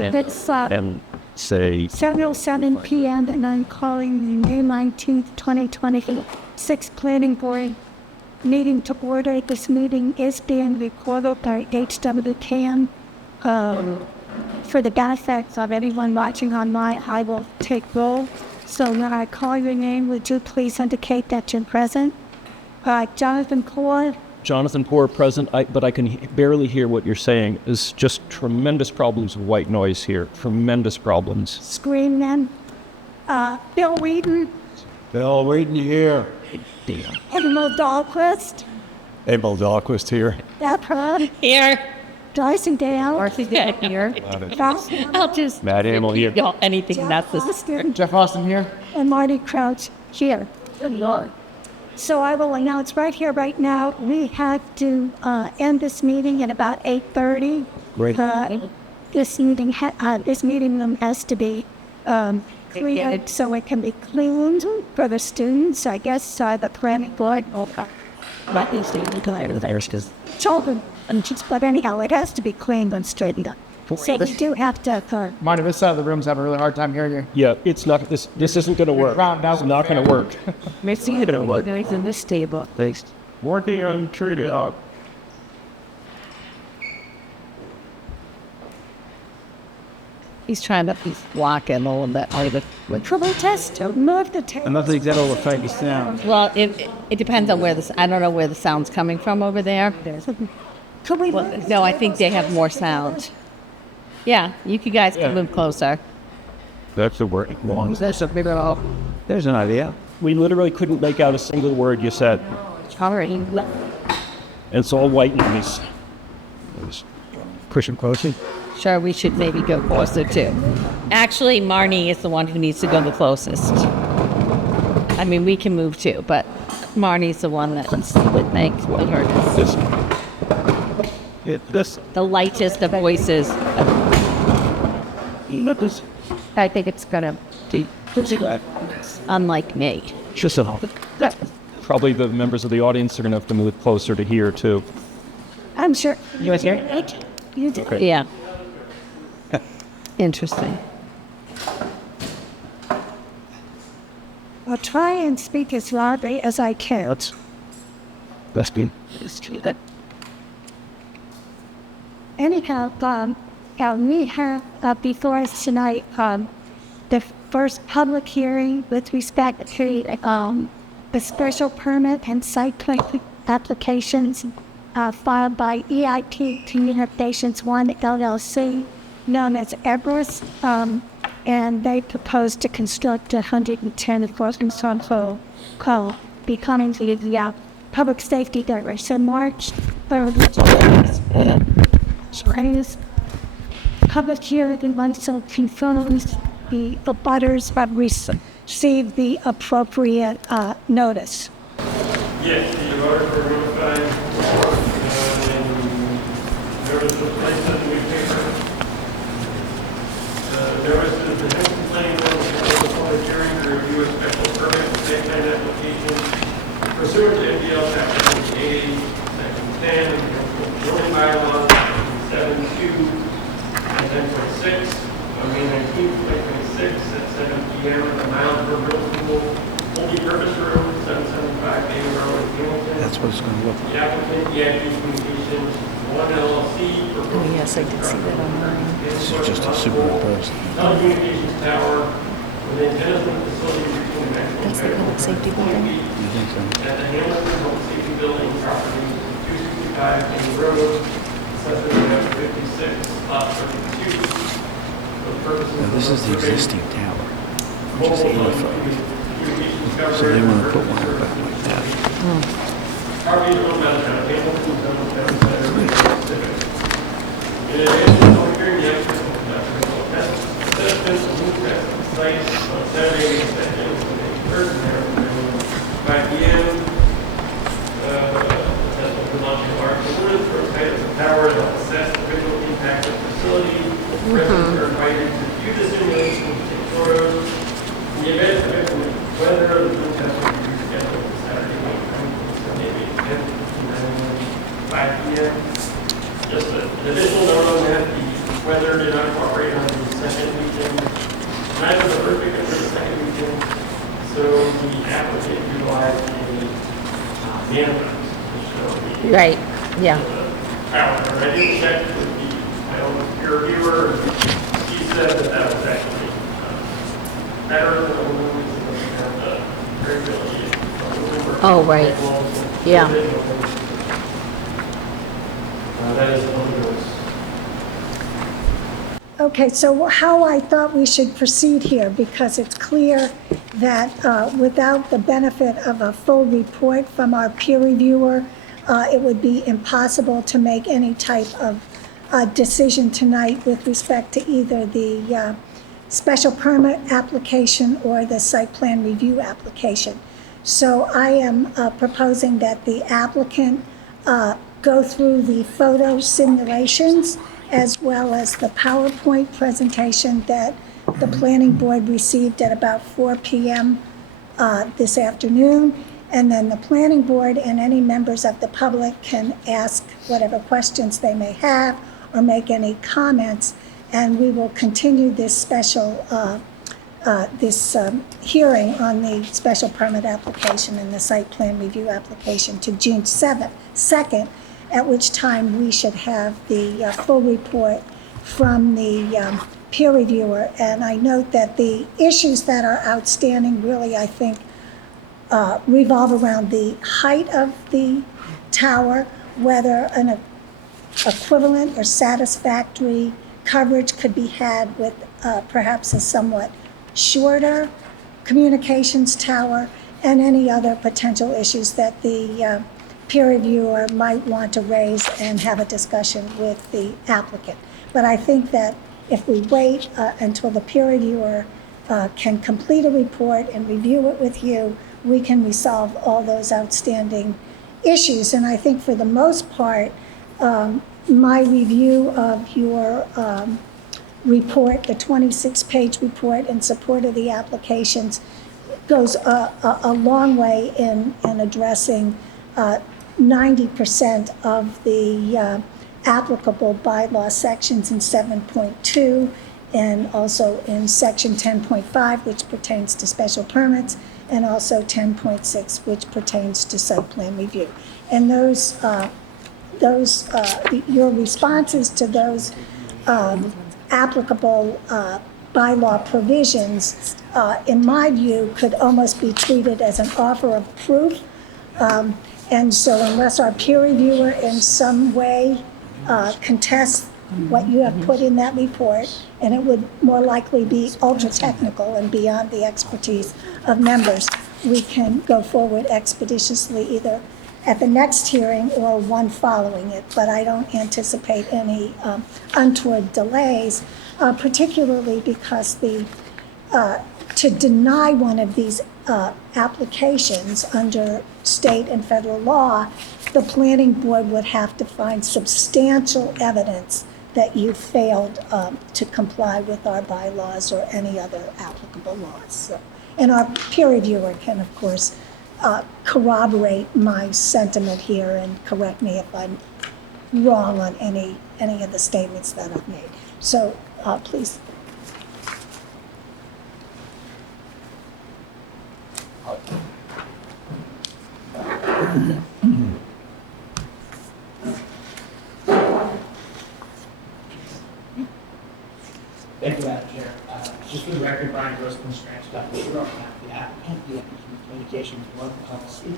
It's and say 7:07 p.m. and I'm calling the May 19th, 2026 Planning Board meeting to order. This meeting is being recorded by HWCAM. For the benefit of anyone watching online, I will take roll. So when I call your name, would you please indicate that you're present? Jonathan Poor. Jonathan Poor present, but I can barely hear what you're saying. There's just tremendous problems with white noise here. Tremendous problems. Screenman. Bill Wheaton. Bill Wheaton here. Emil Dahlquist. Emil Dahlquist here. Deborah. Here. Dyson Dale. Marcy's here. I'll just Matt Emil here. y'all anything that's the Austin. Jeff Austin here. And Marty Crouch here. So I will announce right here, right now, we have to end this meeting at about 8:30. Great. This meeting room has to be cleared so it can be cleaned for the students. I guess the planning board will children. But anyhow, it has to be cleaned and straightened up. So we do have to. Mind if this side of the room's having a really hard time hearing you? Yeah, it's not. This isn't going to work. It's not going to work. Maybe you don't work. It's in this table. Thanks. Working on treated up. He's trying to block him all of that. Trouble test. Move the table. Nothing that'll affect the sound. Well, it depends on where I don't know where the sound's coming from over there. Could we Well, no, I think they have more sound. Yeah, you guys can move closer. That's the word. There's an idea. We literally couldn't make out a single word you said. Already. It's all white noise. Push him closer. Sure, we should maybe go closer too. Actually, Marnie is the one who needs to go the closest. I mean, we can move too, but Marnie's the one that would make her the lightest of voices. I think it's gonna be unlike me. Probably the members of the audience are going to have to move closer to here too. I'm sure. You guys hear? You did. Okay. Yeah. Interesting. I'll try and speak as loudly as I can. That's good. Anyhow, we have before us tonight the first public hearing with respect to the special permit and site plan applications filed by EIT Communications 1 LLC, known as Everest, and they propose to construct 110 Fort Call, becoming the public safety direction March 3rd. Public hearing also confirms the butters have received the appropriate notice. Yes, the order for notifying, and there was a place in the newspaper. There was the next planning board was a public hearing to review a special permit and site plan application pursuant to MDL Chapter 80, Section 10, of the zoning bylaws, 7.2 and 10.6, on May 19th, 2026, at 7 p.m. at the Miles River Pool, multi-purpose room, 775 Bay Road, Hamilton. That's what it's going to look like. The applicant, EIT Communications 1 LLC. Oh, yes, I did see that online. This is just a superimposed. Telecommunications tower within Tennyson facility between the maximum. That's the public safety building. You think so? At the Hamilton Public Safety Building, property 265 King Road, assessment map 56, lot 32. For the purposes Now, this of is the survey, existing tower, which is mobile 85. communications So coverage, they want to put one purposes back like that. Property is owned by the town of Hamilton, Zone Town Center, Pacific. In addition to the hearing, the applicant will conduct a physical test. Assessments will move test the site on Saturday, May 2nd, May 3rd, 5 p.m. The test will be launched in March. The orders for site of the tower and assess the visual impact of the facility. Residents are invited to view the simulation and take photos. In the event of inclement weather, the room test will be rescheduled to Saturday, May 9th, Sunday, May 10th, 5 p.m. Just an additional note on that, the weather did not cooperate on Right, yeah. calendar. I did check with my own peer reviewer, and he said that was actually better than the movies and the variability. Oh, right. Yeah. That is one of those. Okay, so how I thought we should proceed here, because it's clear that without the benefit of a full report from our peer reviewer, it would be impossible to make any type of decision tonight with respect to either the special permit application or the site plan review application. So I am proposing that the applicant go through the photo simulations as well as the PowerPoint presentation that the planning board received at about 4 p.m. This afternoon. And then the planning board and any members of the public can ask whatever questions they may have or make any comments. And we will continue this special, hearing on the special permit application and the site plan review application to June 2nd, at which time we should have the full report from the peer reviewer. And I note that the issues that are outstanding really, I think, revolve around the height of the tower, whether an equivalent or satisfactory coverage could be had with perhaps a somewhat shorter communications tower, and any other potential issues that the peer reviewer might want to raise and have a discussion with the applicant. But I think that if we wait until the peer reviewer can complete a report and review it with you, we can resolve all those outstanding issues. And I think for the most part, my review of your report, the 26-page report in support of the applications, goes a long way in addressing 90% of the applicable bylaw sections in 7.2 and also in section 10.5, which pertains to special permits, and also 10.6, which pertains to site plan review. And your responses to those applicable bylaw provisions, in my view, could almost be treated as an offer of proof. And so unless our peer reviewer in some way contests what you have put in that report, and it would more likely be ultra-technical and beyond the expertise of members, we can go forward expeditiously either at the next hearing or one following it. But I don't anticipate any untoward delays, particularly because to deny one of these applications under state and federal law, the planning board would have to find substantial evidence that you failed to comply with our bylaws or any other applicable laws. So, and our peer reviewer can, of course, corroborate my sentiment here and correct me if I'm wrong on any of the statements that I've made. So please. Thank you, Madam Chair. Just for the record, Brian Grossman, Strand Scott, we were on behalf of the applicant, the communications one policy.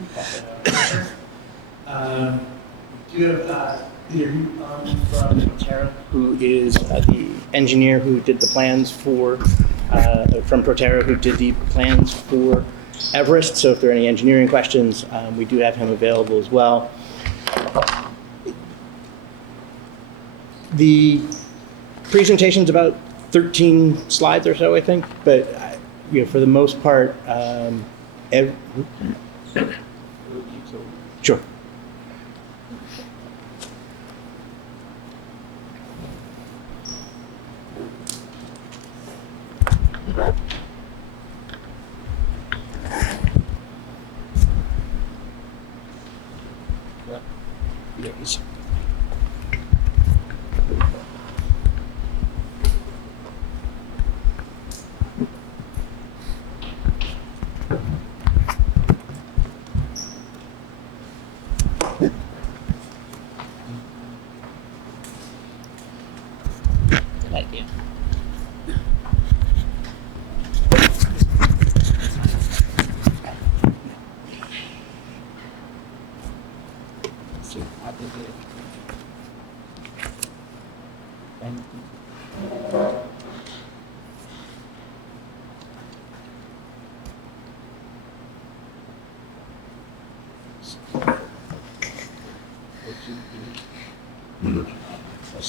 Do you have Peter from Proterra, who is the engineer who did the plans for, from Proterra, who did the plans for Everest. So if there are any engineering questions, we do have him available as well. The presentation's about 13 slides or so, I think, but for the most part, sure. Yes.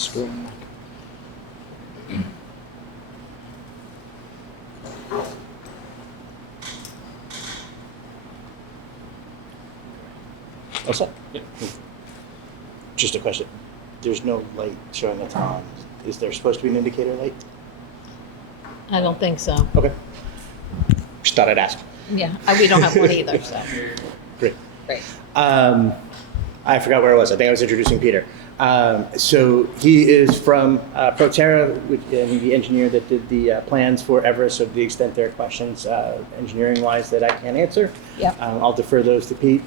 Screw. Oh, so. Just a question. There's no light showing it's on. Is there supposed to be an indicator light? I don't think so. Okay. Just thought I'd ask. Yeah, we don't have one either, so. Great. Great. I forgot where I was. I think I was introducing Peter. So he is from Proterra, and the engineer that did the plans for Everest. So to the extent there are questions engineering-wise that I can't answer, Yep. I'll defer those to Pete.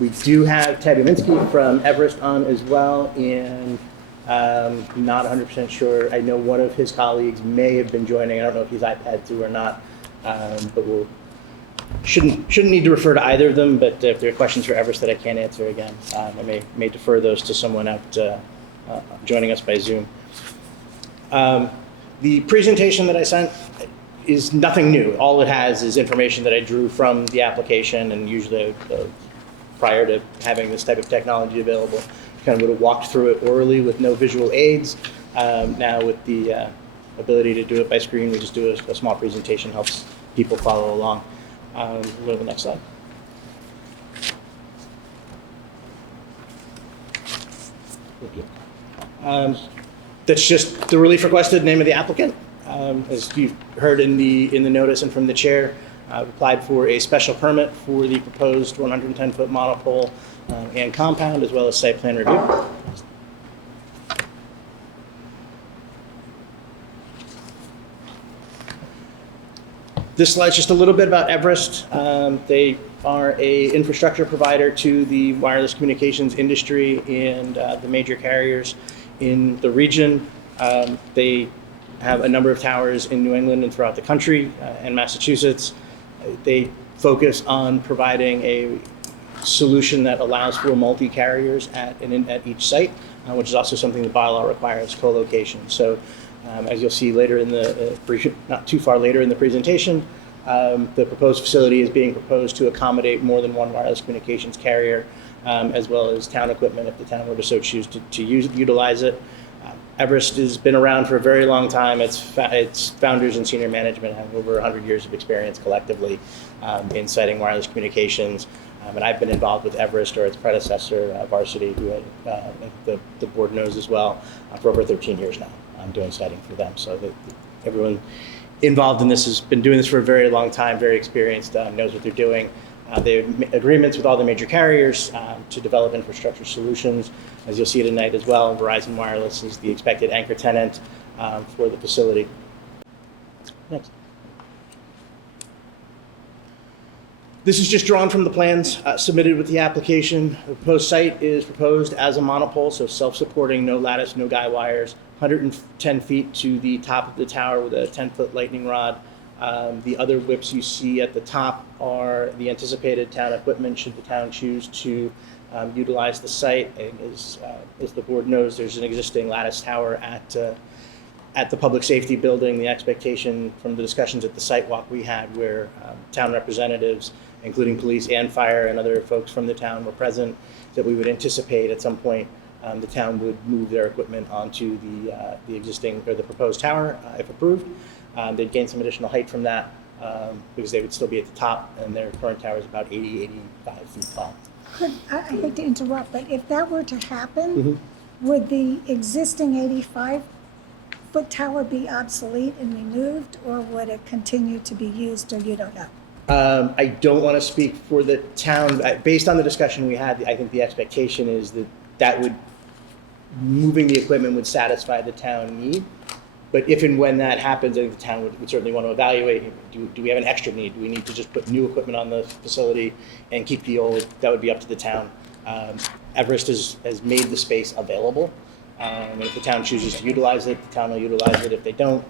We do have Ted Uminski from Everest on as well, and not 100% sure. I know one of his colleagues may have been joining. I don't know if he's iPad 2 or not, but we'll shouldn't need to refer to either of them. But if there are questions for Everest that I can't answer again, I may defer those to someone out joining us by Zoom. The presentation that I sent is nothing new. All it has is information that I drew from the application, and usually prior to having this type of technology available, kind of would have walked through it orally with no visual aids. Now with the ability to do it by screen, we just do a small presentation, helps people follow along. Go to the next slide. That's just the relief requested, name of the applicant. As you've heard in the notice and from the chair, applied for a special permit for the proposed 110-foot monopole and compound, as well as site plan review. This slide's just a little bit about Everest. They are a infrastructure provider to the wireless communications industry and the major carriers in the region. They have a number of towers in New England and throughout the country and Massachusetts. They focus on providing a solution that allows for multi-carriers at each site, which is also something the bylaw requires, co-location. So as you'll see later in not too far later in the presentation, the proposed facility is being proposed to accommodate more than one wireless communications carrier, as well as town equipment if the town were to so choose to utilize it. Everest has been around for a very long time. Its founders and senior management have over 100 years of experience collectively in siting wireless communications. And I've been involved with Everest or its predecessor, Varsity, who the board knows as well, for over 13 years now. I'm doing siting for them. So everyone involved in this has been doing this for a very long time, very experienced, knows what they're doing. They have agreements with all the major carriers to develop infrastructure solutions. As you'll see tonight as well, Verizon Wireless is the expected anchor tenant for the facility. Next. This is just drawn from the plans submitted with the application. The proposed site is proposed as a monopole, so self-supporting, no lattice, no guy wires, 110 feet to the top of the tower with a 10-foot lightning rod. The other whips you see at the top are the anticipated town equipment should the town choose to utilize the site. And as the board knows, there's an existing lattice tower at the public safety building. The expectation from the discussions at the site walk we had where town representatives, including police and fire and other folks from the town were present, that we would anticipate at some point the town would move their equipment onto the existing or the proposed tower if approved. They'd gain some additional height from that because they would still be at the top, and their current tower is about 80, 85 feet tall. I hate to interrupt, but if that were to happen, would the existing 85-foot tower be obsolete and removed, or would it continue to be used, or you don't know? I don't want to speak for the town. Based on the discussion we had, I think the expectation is that moving the equipment would satisfy the town need. But if and when that happens, I think the town would certainly want to evaluate, do we have an extra need? Do we need to just put new equipment on the facility and keep the old? That would be up to the town. Everest has made the space available. And if the town chooses to utilize it, the town will utilize it. If they don't,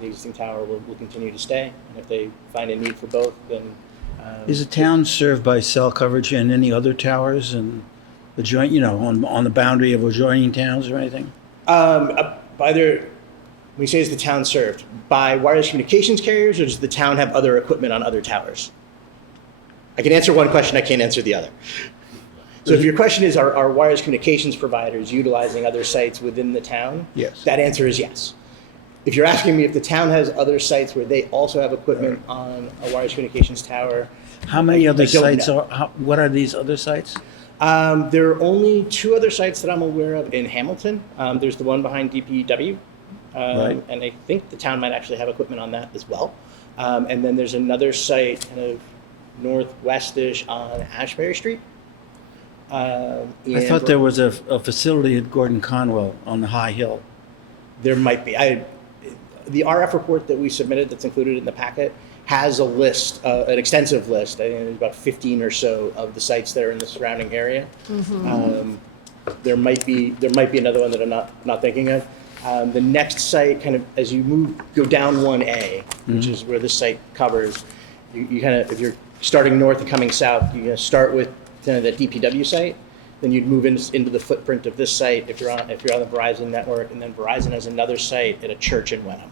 the existing tower will continue to stay. And if they find a need for both, then... Is the town served by cell coverage and any other towers and the joint, on the boundary of adjoining towns or anything? When you say is the town served, by wireless communications carriers, or does the town have other equipment on other towers? I can answer one question, I can't answer the other. So if your question is, are wireless communications providers utilizing other sites within the town? Yes. That answer is yes. If you're asking me if the town has other sites where they also have equipment on a wireless communications tower, How many other I don't sites know. what are these other sites? There are only 2 other sites that I'm aware of in Hamilton. There's the one behind DPW, Right. and I think the town might actually have equipment on that as well. And then there's another site kind of northwestish on Ashbury Street. I thought there was a facility at Gordon Conwell on the high hill. There might be. The RF report that we submitted that's included in the packet has a list, an extensive list. I think there's about 15 or so of the sites that are in the surrounding area. There might be another one that I'm not thinking of. The next site, kind of as you go down 1A, which is where this site covers, you kind of, if you're starting north and coming south, you're going to start with kind of the DPW site. Then you'd move into the footprint of this site if you're on the Verizon network, and then Verizon has another site at a church in Wenham.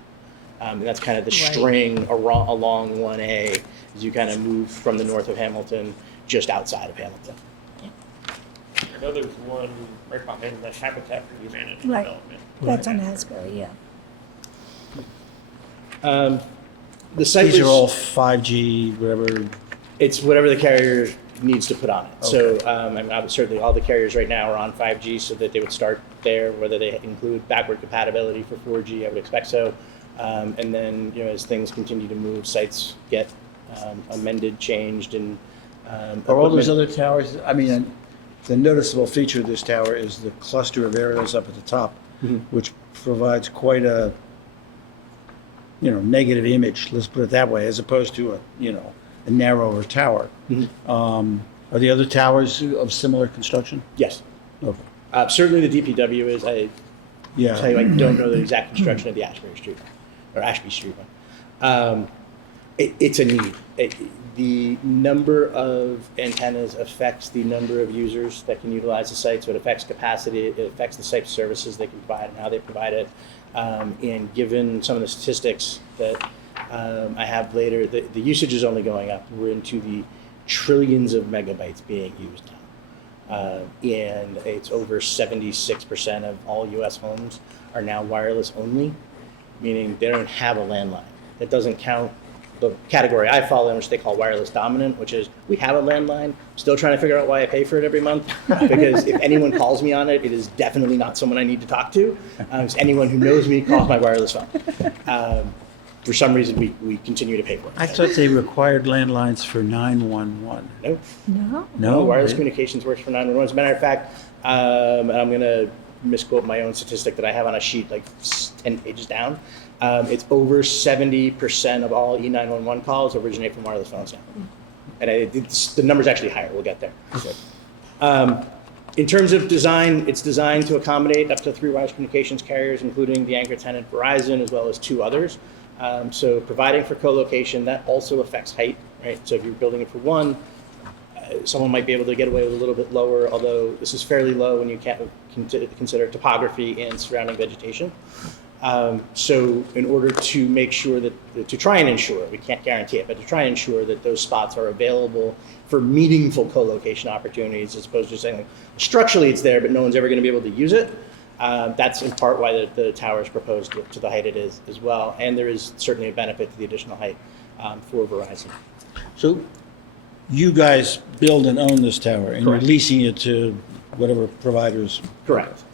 And that's kind of the string along 1A as you kind of move from the north of Hamilton, just outside of Hamilton. I know there's one right behind the Habitat for Humanity Right. development. That's on Asbury, yeah. The site These are was- all 5G, whatever. It's whatever the carrier needs to put on it. So certainly all the carriers right now are on 5G, so that they would start there. Whether they include backward compatibility for 4G, I would expect so. And then as things continue to move, sites get amended, changed, and Are all those equipment- other towers, I mean, the noticeable feature of this tower is the cluster of areas up at the top, which provides quite a, negative image, let's put it that way, as opposed to a narrower tower. Are the other towers of similar construction? Yes. Okay. Certainly the DPW is. I Yeah. tell you, I don't know the exact construction of the Ashbury Street one, or Ashby Street one. It's a need. The number of antennas affects the number of users that can utilize the site, so it affects capacity, it affects the site services they can provide and how they provide it. And given some of the statistics that I have later, the usage is only going up. We're into the trillions of megabytes being used now. And it's over 76% of all US homes are now wireless only, meaning they don't have a landline. That doesn't count the category I fall in, which they call wireless dominant, which is we have a landline, still trying to figure out why I pay for it every month, because if anyone calls me on it, it is definitely not someone I need to talk to. It's anyone who knows me calls my wireless phone. For some reason, we continue to pay for it. I thought they required landlines for 911. No. No? No? Wireless really? communications works for 911. As a matter of fact, and I'm going to misquote my own statistic that I have on a sheet like 10 pages down. It's over 70% of all E911 calls originate from wireless phones now. And the number's actually higher. We'll get there. In terms of design, it's designed to accommodate up to 3 wireless communications carriers, including the anchor tenant Verizon, as well as 2 others. So providing for co-location, that also affects height, right? So if you're building it for one, someone might be able to get away with a little bit lower, although this is fairly low when you can't consider topography and surrounding vegetation. So in order to make sure to try and ensure, we can't guarantee it, but to try and ensure that those spots are available for meaningful co-location opportunities, as opposed to saying, like, structurally it's there, but no one's ever going to be able to use it. That's in part why the tower is proposed to the height it is as well. And there is certainly a benefit to the additional height for Verizon. So you guys build and own this tower, and you're Correct. leasing it to whatever providers, Correct.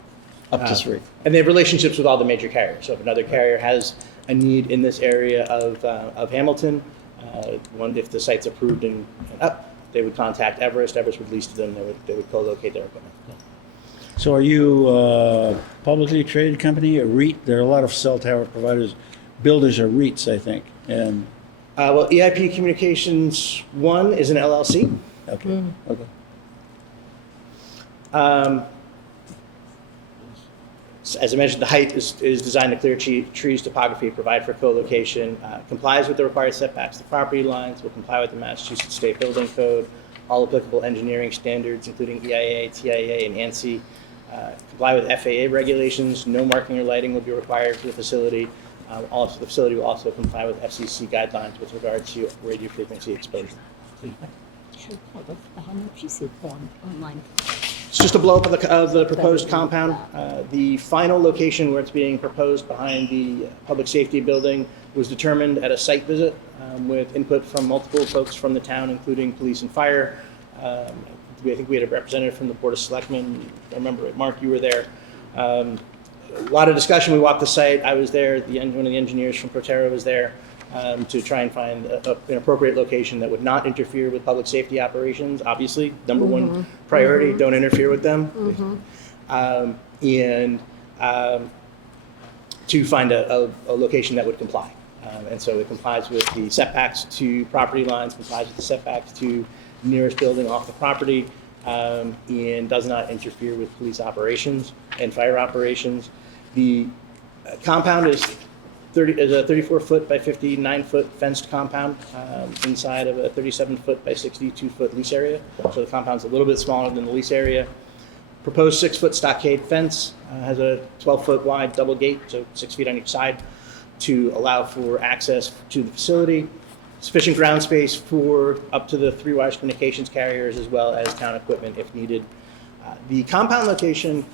up to 3. And they have relationships with all the major carriers. So if another carrier has a need in this area of Hamilton, if the site's approved and up, they would contact Everest. Everest would lease to them. They would co-locate their equipment. So are you a publicly traded company, a REIT? There are a lot of cell tower providers. Builders are REITs, I think. And, Well, EIP Communications 1 is an LLC. okay, okay. As I mentioned, the height is designed to clear trees, topography, provide for co-location, complies with the required setbacks. The property lines will comply with the Massachusetts State Building Code, all applicable engineering standards, including EIA, TIA, and ANSI. Comply with FAA regulations. No marking or lighting will be required for the facility. Also, the facility will also comply with FCC guidelines with regard to radio frequency exposure. How much is it online? It's just a blow up of the proposed compound. The final location where it's being proposed behind the public safety building was determined at a site visit with input from multiple folks from the town, including police and fire. I think we had a representative from the Board of Selectmen. I remember it. Mark, you were there. A lot of discussion. We walked the site. I was there. One of the engineers from Proterra was there to try and find an appropriate location that would not interfere with public safety operations. Obviously, number one priority, don't interfere with them. And to find a location that would comply. And so it complies with the setbacks to property lines, complies with the setbacks to nearest building off the property, and does not interfere with police operations and fire operations. The compound is a 34-foot by 59-foot fenced compound inside of a 37-foot by 62-foot lease area. So the compound's a little bit smaller than the lease area. Proposed 6-foot stockade fence has a 12-foot wide double gate, so 6 feet on each side, to allow for access to the facility. Sufficient ground space for up to the 3 wireless communications carriers as well as town equipment if needed. The compound location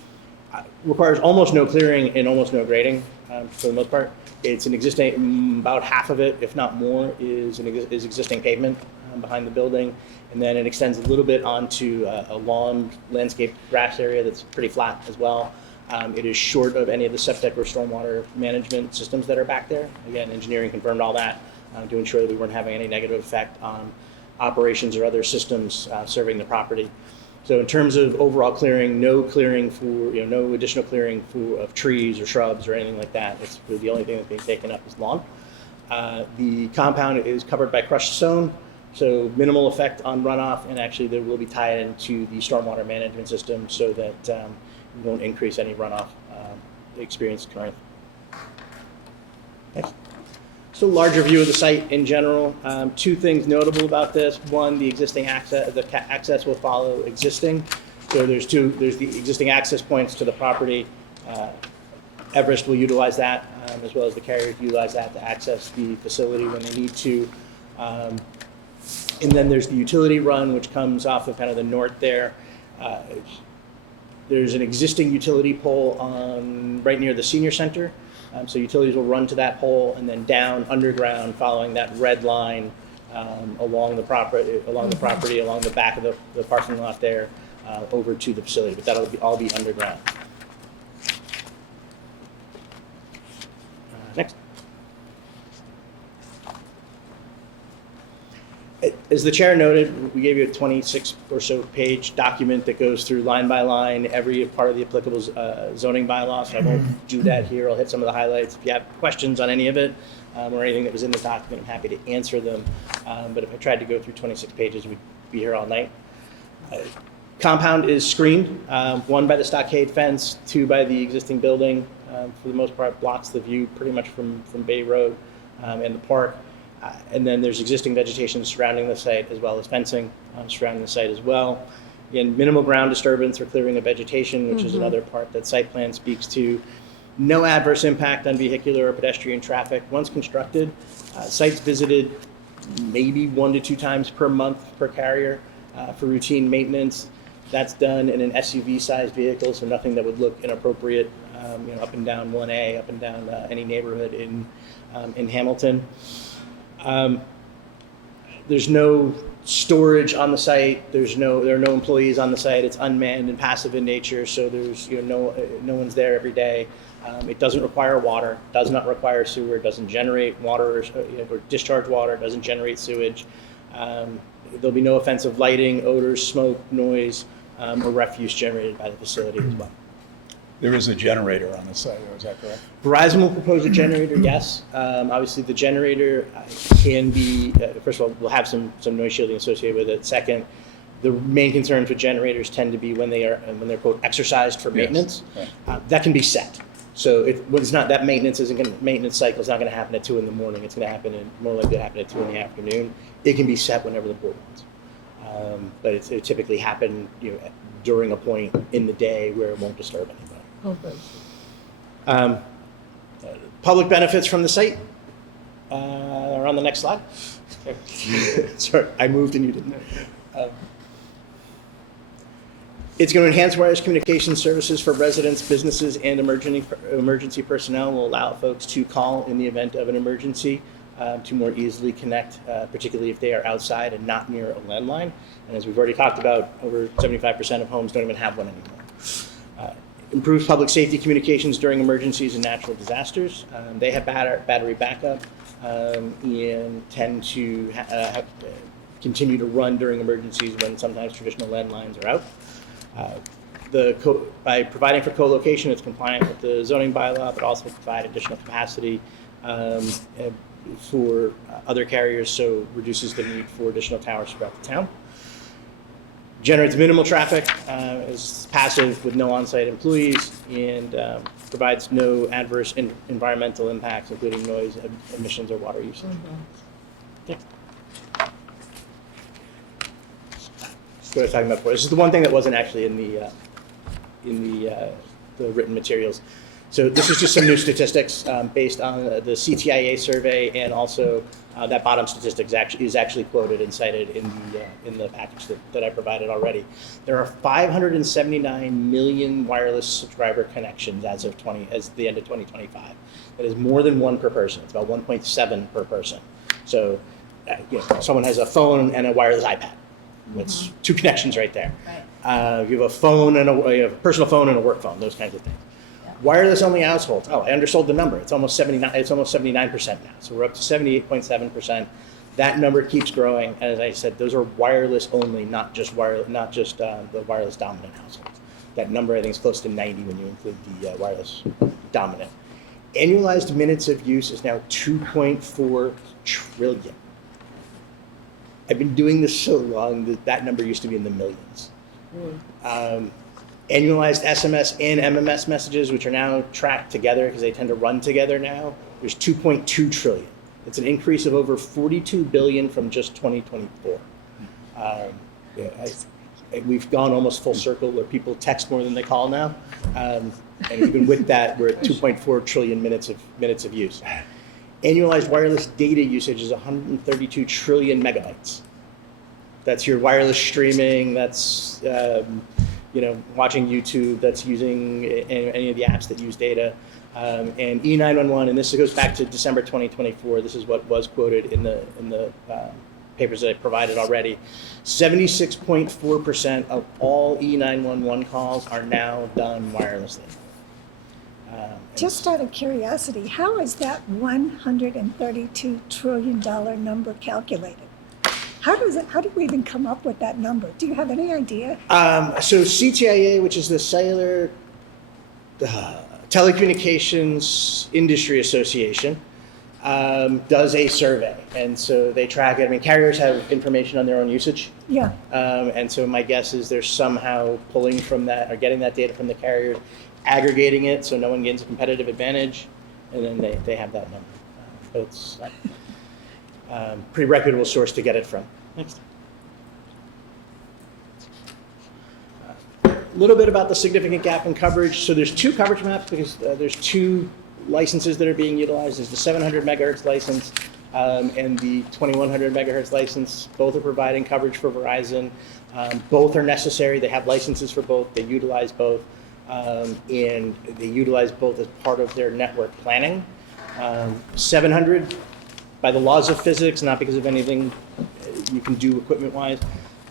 requires almost no clearing and almost no grading for the most part. It's an existing, about half of it, if not more, is existing pavement behind the building. And then it extends a little bit onto a lawn landscape grass area that's pretty flat as well. It is short of any of the septic or stormwater management systems that are back there. Again, engineering confirmed all that to ensure that we weren't having any negative effect on operations or other systems serving the property. So in terms of overall clearing, no clearing for, no additional clearing of trees or shrubs or anything like that. It's the only thing that's being taken up is lawn. The compound is covered by crushed stone, so minimal effect on runoff, and actually there will be tied into the stormwater management system so that we won't increase any runoff experienced currently. Next. So larger view of the site in general. 2 things notable about this. One, the existing access, access will follow existing. So there's the existing access points to the property. Everest will utilize that, as well as the carriers utilize that to access the facility when they need to. And then there's the utility run, which comes off of kind of the north there. There's an existing utility pole right near the senior center. So utilities will run to that pole and then down underground, following that red line along the property, along the back of the parking lot there, over to the facility. But that'll all be underground. Next. As the chair noted, we gave you a 26 or so page document that goes through line by line every part of the applicable zoning bylaw. So I won't do that here. I'll hit some of the highlights. If you have questions on any of it or anything that was in the document, I'm happy to answer them. But if I tried to go through 26 pages, we'd be here all night. Compound is screened, 1 by the stockade fence, 2 by the existing building. For the most part, blocks the view pretty much from Bay Road and the park. And then there's existing vegetation surrounding the site, as well as fencing surrounding the site as well. Again, minimal ground disturbance or clearing of vegetation, which is another part that site plan speaks to. No adverse impact on vehicular or pedestrian traffic. Once constructed, sites visited maybe 1 to 2 times per month per carrier for routine maintenance. That's done in an SUV-sized vehicle, so nothing that would look inappropriate, up and down 1A, up and down any neighborhood in Hamilton. There's no storage on the site. There are no employees on the site. It's unmanned and passive in nature, so there's no one's there every day. It doesn't require water, does not require sewer, doesn't generate water or discharge water, doesn't generate sewage. There'll be no offensive lighting, odors, smoke, noise, or refuse generated by the facility as well. There is a generator on the site, is that correct? Verizon will propose a generator, yes. Obviously, the generator can be, first of all, will have some noise shielding associated with it. Second, the main concerns with generators tend to be when they're quote exercised for maintenance. Yes. Right. That can be set. So when it's not, that maintenance cycle is not going to happen at 2 in the morning. It's going to happen more likely to happen at 2 in the afternoon. It can be set whenever the board wants, but it typically happen during a point in the day where it won't disturb anybody. Public benefits from the site are on the next slide. Sorry, I moved and you didn't. It's going to enhance wireless communication services for residents, businesses, and emergency personnel. Will allow folks to call in the event of an emergency to more easily connect, particularly if they are outside and not near a landline. And as we've already talked about, over 75% of homes don't even have one anymore. Improves public safety communications during emergencies and natural disasters. They have battery backup and tend to continue to run during emergencies when sometimes traditional landlines are out. By providing for co-location, it's compliant with the zoning bylaw, but also provide additional capacity for other carriers, so reduces the need for additional towers throughout the town. Generates minimal traffic, is passive with no on-site employees, and provides no adverse environmental impacts, including noise, emissions, or water usage. Yeah. What I was talking about before. This is the one thing that wasn't actually in the written materials. So this is just some new statistics based on the CTIA survey, and also that bottom statistic is actually quoted and cited in the package that I provided already. There are 579 million wireless subscriber connections as the end of 2025. That is more than one per person. It's about 1.7 per person. So, someone has a phone and a wireless iPad. It's two connections right there. Right. You have a phone and you have a personal phone and a work phone, those kinds of things. Yeah. Wireless only households. Oh, I undersold the number. It's almost 79. It's almost 79% now. So we're up to 78.7%. That number keeps growing. And as I said, those are wireless only, not just wireless, the wireless dominant households. That number I think is close to 90 when you include the wireless dominant. Annualized minutes of use is now 2.4 trillion. I've been doing this so long that number used to be in the millions. Annualized SMS and MMS messages, which are now tracked together because they tend to run together now, there's 2.2 trillion. It's an increase of over 42 billion from just 2024. We've gone almost full circle where people text more than they call now. And even with that, we're at 2.4 trillion minutes of use. Annualized wireless data usage is 132 trillion megabytes. That's your wireless streaming, that's watching YouTube, that's using any of the apps that use data. And E911, and this goes back to December 2024, this is what was quoted in the papers that I provided already. 76.4% of all E911 calls are now done wirelessly. Just out of curiosity, how is that $132 trillion number calculated? How do we even come up with that number? Do you have any idea? So CTIA, which is the Cellular Telecommunications Industry Association, does a survey. And so they track it. I mean, carriers have information on their own usage. Yeah. And so my guess is they're somehow pulling from that or getting that data from the carriers, aggregating it so no one gains a competitive advantage, and then they have that number. But it's a pretty reputable source to get it from. Next. A little bit about the significant gap in coverage. So there's two coverage maps because there's two licenses that are being utilized. There's the 700 megahertz license and the 2100 megahertz license. Both are providing coverage for Verizon. Both are necessary. They have licenses for both. They utilize both. And they utilize both as part of their network planning. 700, by the laws of physics, not because of anything you can do equipment-wise,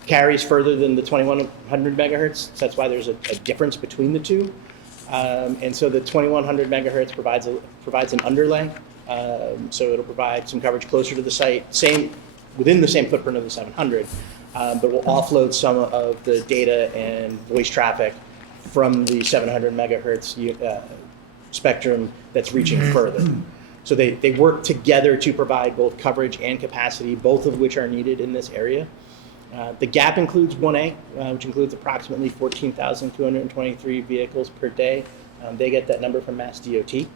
carries further than the 2100 megahertz. So that's why there's a difference between the two. And so the 2100 megahertz provides an underlay. So it'll provide some coverage closer to the site, within the same footprint of the 700, but will offload some of the data and voice traffic from the 700 megahertz spectrum that's reaching further. So they work together to provide both coverage and capacity, both of which are needed in this area. The gap includes 1A, which includes approximately 14,223 vehicles per day. They get that number from Mass DOT.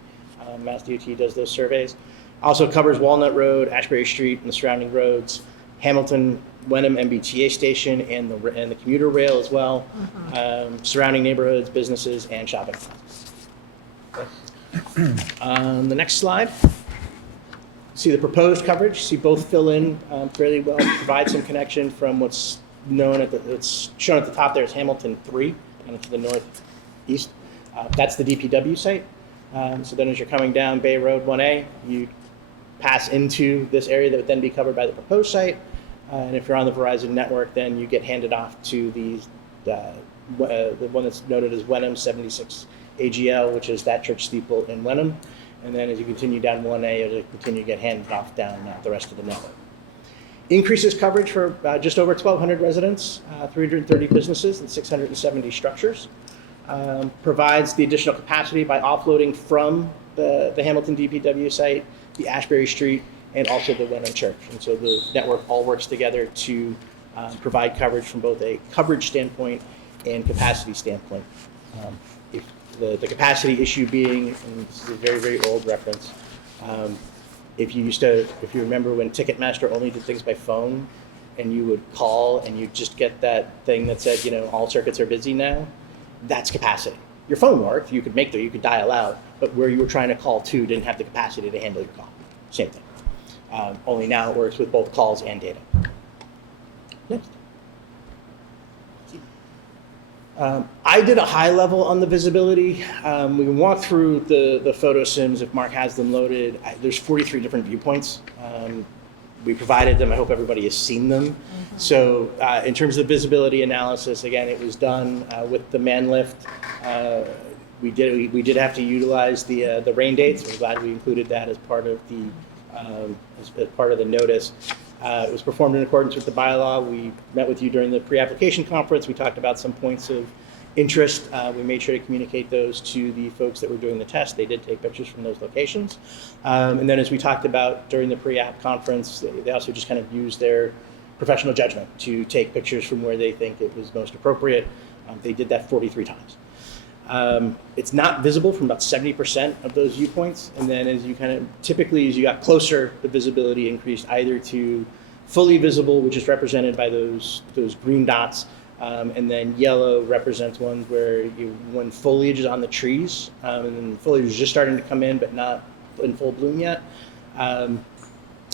Mass DOT does those surveys. Also covers Walnut Road, Ashbury Street, and the surrounding roads, Hamilton, Wenham MBTA station, and the commuter rail as well, surrounding neighborhoods, businesses, and shopping malls. On the next slide, see the proposed coverage. See both fill in fairly well, provide some connection from what's it's shown at the top there is Hamilton 3, and to the northeast. That's the DPW site. So then as you're coming down Bay Road 1A, you pass into this area that would then be covered by the proposed site. And if you're on the Verizon network, then you get handed off to the one that's noted as Wenham 76 AGL, which is that church steeple in Wenham. And then as you continue down 1A, you'll continue to get handed off down the rest of the network. Increases coverage for just over 1,200 residents, 330 businesses, and 670 structures. Provides the additional capacity by offloading from the Hamilton DPW site, the Ashbury Street, and also the Wenham Church. And so the network all works together to provide coverage from both a coverage standpoint and capacity standpoint. If the capacity issue being, and this is a very, very old reference, if you remember when Ticketmaster only did things by phone, and you would call and you just get that thing that said, all circuits are busy now, that's capacity. Your phone worked, you could dial out, but where you were trying to call to didn't have the capacity to handle your call. Same thing. Only now it works with both calls and data. Next. I did a high level on the visibility. We can walk through the photo sims if Mark has them loaded. There's 43 different viewpoints. We provided them. I hope everybody has seen them. So in terms of visibility analysis, again, it was done with the man lift. We did have to utilize the rain dates. We're glad we included that as part of the notice. It was performed in accordance with the bylaw. We met with you during the pre-application conference. We talked about some points of interest. We made sure to communicate those to the folks that were doing the test. They did take pictures from those locations. And then as we talked about during the pre-app conference, they also just kind of used their professional judgment to take pictures from where they think it was most appropriate. They did that 43 times. It's not visible from about 70% of those viewpoints. And then as you typically as you got closer, the visibility increased either to fully visible, which is represented by those green dots, and then yellow represents ones where when foliage is on the trees, and then foliage is just starting to come in, but not in full bloom yet.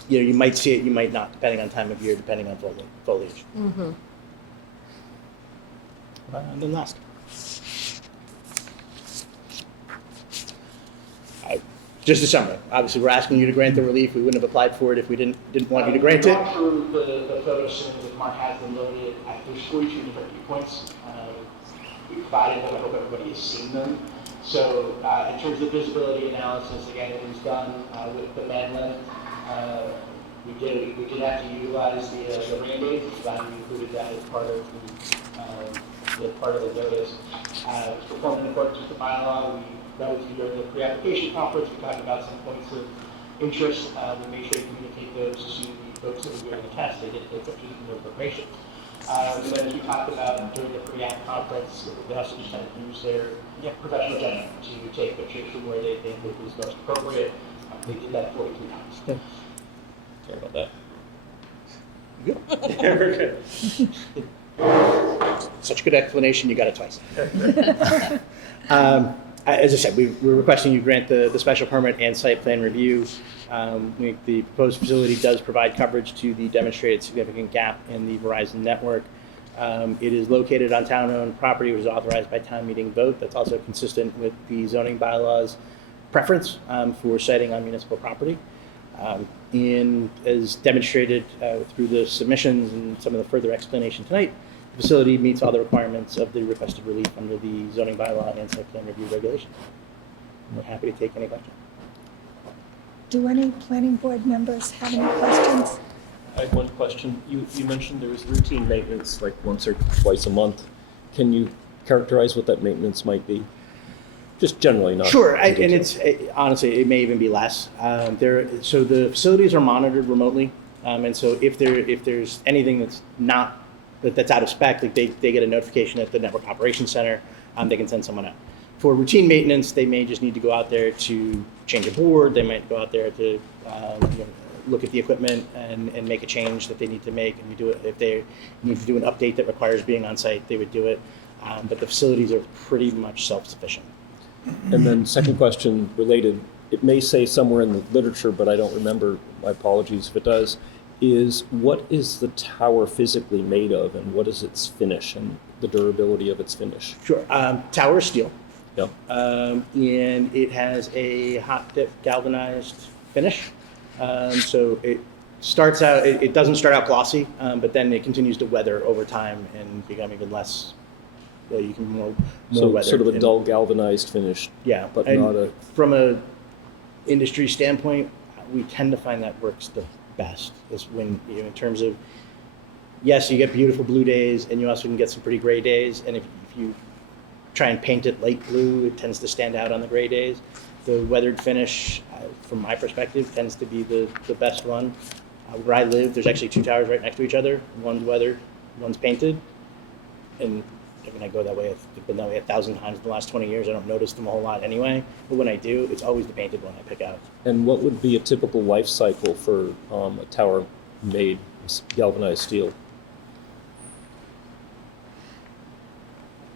You might see it, you might not, depending on time of year, depending on foliage. Mm-hmm. And then last. Just a summary. Obviously, we're asking you to grant the relief. We wouldn't have applied for it if we didn't want you to grant it. Through the photo sims that Mark has them loaded. There's 42 different viewpoints. We provided them. I hope everybody has seen them. So, in terms of visibility analysis, again, it was done with the man lift. We did have to utilize the rain dates. Glad we included that as part of the notice. It was performed in accordance with the bylaw. That was during the pre-application conference. We talked about some points of interest. We made sure to communicate those to the folks that were doing the test. They did take pictures in their preparation. And then as we talked about during the pre-app conference, they also just had to use their professional judgment to take pictures from where they think it was most appropriate. They did that 43 times. Sorry about that. Good. We're good. Such good explanation, you got it twice. As I said, we're requesting you grant the special permit and site plan review. The proposed facility does provide coverage to the demonstrated significant gap in the Verizon network. It is located on town-owned property, which is authorized by town meeting vote. That's also consistent with the zoning bylaws preference for siting on municipal property. And as demonstrated through the submissions and some of the further explanation tonight, the facility meets all the requirements of the requested relief under the zoning bylaw and site plan review regulations. We're happy to take any questions. Do any planning board members have any questions? I have one question. You mentioned there was routine maintenance like once or twice a month. Can you characterize what that maintenance might be? Just generally, not. Sure, and it's honestly, it may even be less. So the facilities are monitored remotely, and so if there's anything that's out of spec, like they get a notification at the network operations center, they can send someone out. For routine maintenance, they may just need to go out there to change a board. They might go out there to look at the equipment and make a change that they need to make. And we do it if they need to do an update that requires being on site. They would do it, but the facilities are pretty much self-sufficient. And then second question related, it may say somewhere in the literature, but I don't remember, my apologies if it does. is what is the tower physically made of, and what is its finish and the durability of its finish? Sure. Tower steel, Yep. and it has a hot dip galvanized finish. So it starts out, it doesn't start out glossy, but then it continues to weather over time and become even less. You can more So weathered. sort of a and- dull galvanized finish. Yeah, but and not a. from a industry standpoint, we tend to find that works the best is when in terms of yes, you get beautiful blue days, and you also can get some pretty gray days. And if you try and paint it light blue, it tends to stand out on the gray days. The weathered finish, from my perspective, tends to be the best one. Where I live, there's actually two towers right next to each other. One's weathered, one's painted, and when I go that way, I've been that way 1,000 times in the last 20 years. I don't notice them a whole lot anyway. But when I do, it's always the painted one I pick out. And what would be a typical life cycle for a tower made galvanized steel?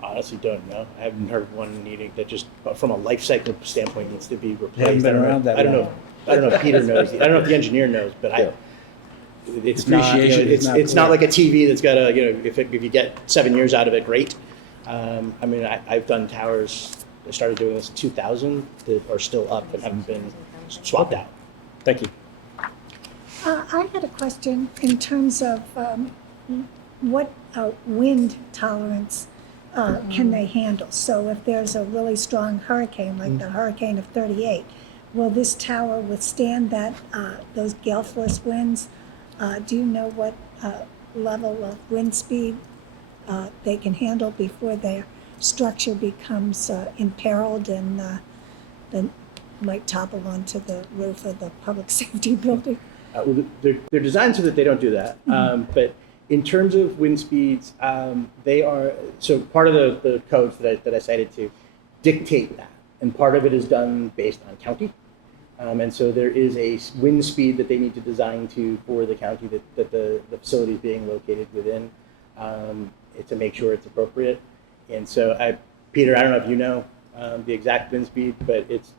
Honestly, don't know. I haven't heard one needing that just from a life cycle standpoint needs to be replaced. Haven't been around that I don't know. long. I don't know if Peter knows. I don't know if the engineer knows, but Yeah. it's not. Depreciation is not It's not clear. like a TV that's got a if you get 7 years out of it, great. I mean, I've done towers. I started doing this in 2000 that are still up and haven't been swapped out. Thank you. I had a question in terms of what wind tolerance can they handle? So if there's a really strong hurricane, like the hurricane of '38, will this tower withstand that those gale force winds? Do you know what level of wind speed they can handle before their structure becomes imperiled and then might topple onto the roof of the public safety building? Well, they're designed so that they don't do that. But in terms of wind speeds, they are so part of the codes that I cited to dictate that, and part of it is done based on county. And so there is a wind speed that they need to design to for the county that the facility is being located within to make sure it's appropriate. And so, Peter, I don't know if you know the exact wind speed, but it's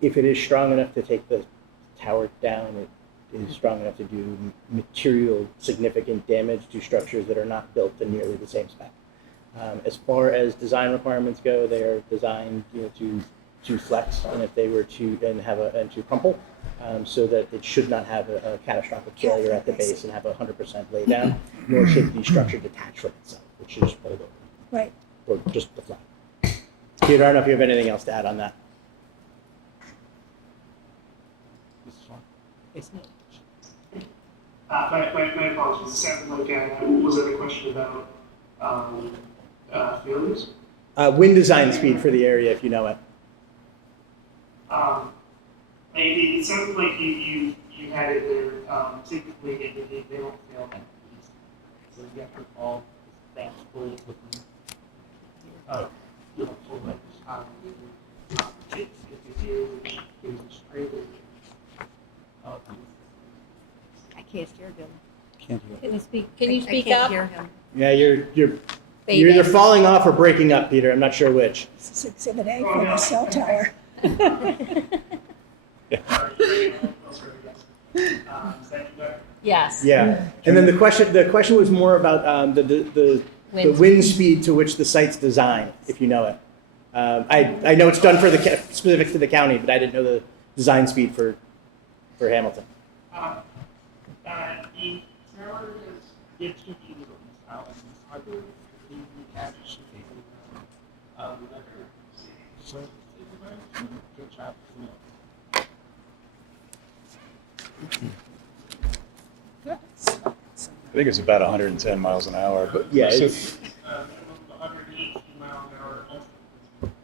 if it is strong enough to take the tower down, it is strong enough to do material significant damage to structures that are not built to nearly the same spec. As far as design requirements go, they are designed to flex, and if they were to to crumple, so that it should not have a catastrophic failure at the base and have 100% laydown, nor should the structure detach from itself, which is fold over, Right. or just the flat. Peter, I don't know if you have anything else to add on that. My apologies. It sounded like was there a question about failures? Wind design speed for the area, if you know it. It sounded like you had it there. Typically, they don't fail that easy. So you have to all thankfully looking. For like if you do straight. I can't hear him. Can't hear. Can you speak? Can you I speak can't up? hear him. Yeah, you're Fading. either falling off or breaking up, Peter. I'm not sure which. This is Exhibit A for the cell tower. Yes. Yeah, and then the question was more about the Wind. wind speed to which the site's designed, if you know it. I know it's done for the specific to the county, but I didn't know the design speed for Hamilton. The tower is 15 out. I believe the cabbage should be so good job. I think it's about 110 miles an hour, but Yeah, so- it's 180 mile an hour.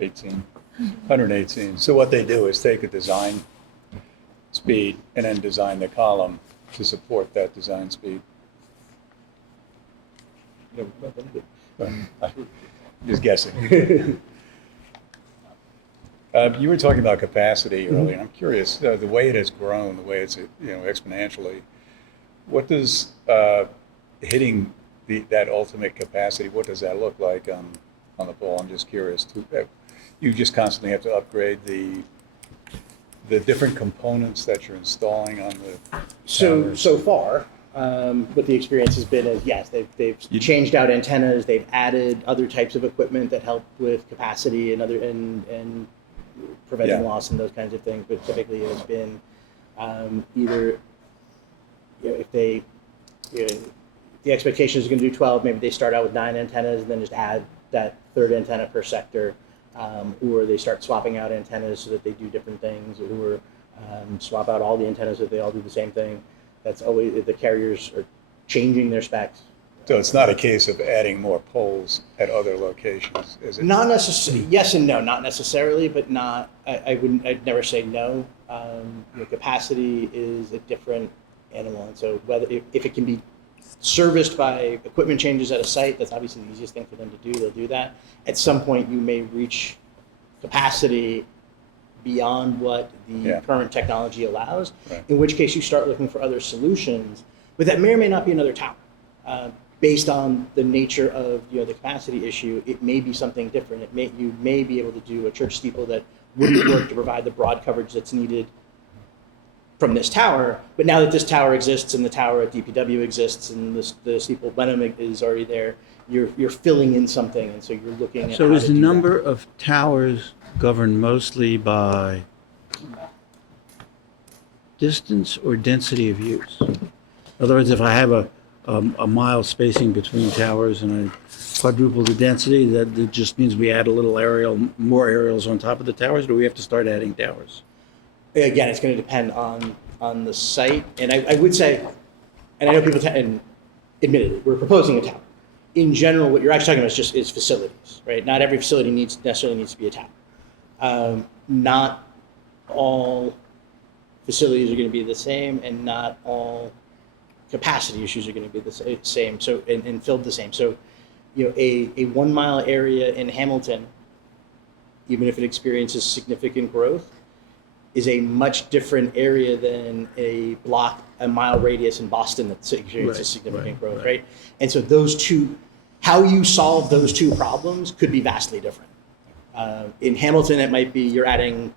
18, 118. So what they do is take a design speed and then design the column to support that design speed. Just guessing. You were talking about capacity earlier, and I'm curious, the way it has grown, the way it's exponentially, what does hitting that ultimate capacity, what does that look like on the pole? I'm just curious. You just constantly have to upgrade the the different components that you're installing on the So towers? far, what the experience has been is, yes, they've changed out antennas, they've added other types of equipment that help with capacity and and preventing Yeah. loss and those kinds of things. But typically, it's been either, if they, the expectation is going to do 12, maybe they start out with 9 antennas and then just add that third antenna per sector, or they start swapping out antennas so that they do different things, or swap out all the antennas so that they all do the same thing. That's always, the carriers are changing their specs. So it's not a case of adding more poles at other locations, is it? Not necessarily, yes and no, not necessarily, but not, I'd never say no. Capacity is a different animal, and so whether, if it can be serviced by equipment changes at a site, that's obviously the easiest thing for them to do, they'll do that. At some point, you may reach capacity beyond what the current technology allows, Right. in which case you start looking for other solutions, but that may or may not be another tower. Based on the nature of the capacity issue, it may be something different. You may be able to do a church steeple that wouldn't work to provide the broad coverage that's needed from this tower. But now that this tower exists and the tower at DPW exists and the steeple Wenham is already there, you're filling in something, and so you're looking at. So how is to the do number that. of towers governed mostly by distance or density of use? In other words, if I have a mile spacing between towers and I quadruple the density, that just means we add a little more aerials on top of the towers, or do we have to start adding towers? Again, it's going to depend on the site, and I would say, and I know people, and admittedly, we're proposing a tower. In general, what you're actually talking about is facilities, right? Not every facility necessarily needs to be a tower. Not all facilities are going to be the same, and not all capacity issues are going to be the same. So and filled the same. So, a 1 mile area in Hamilton, even if it experiences significant growth, is a much different area than a mile radius in Boston that experiences significant growth, right? And so those two, how you solve those two problems could be vastly different. In Hamilton, it might be you're adding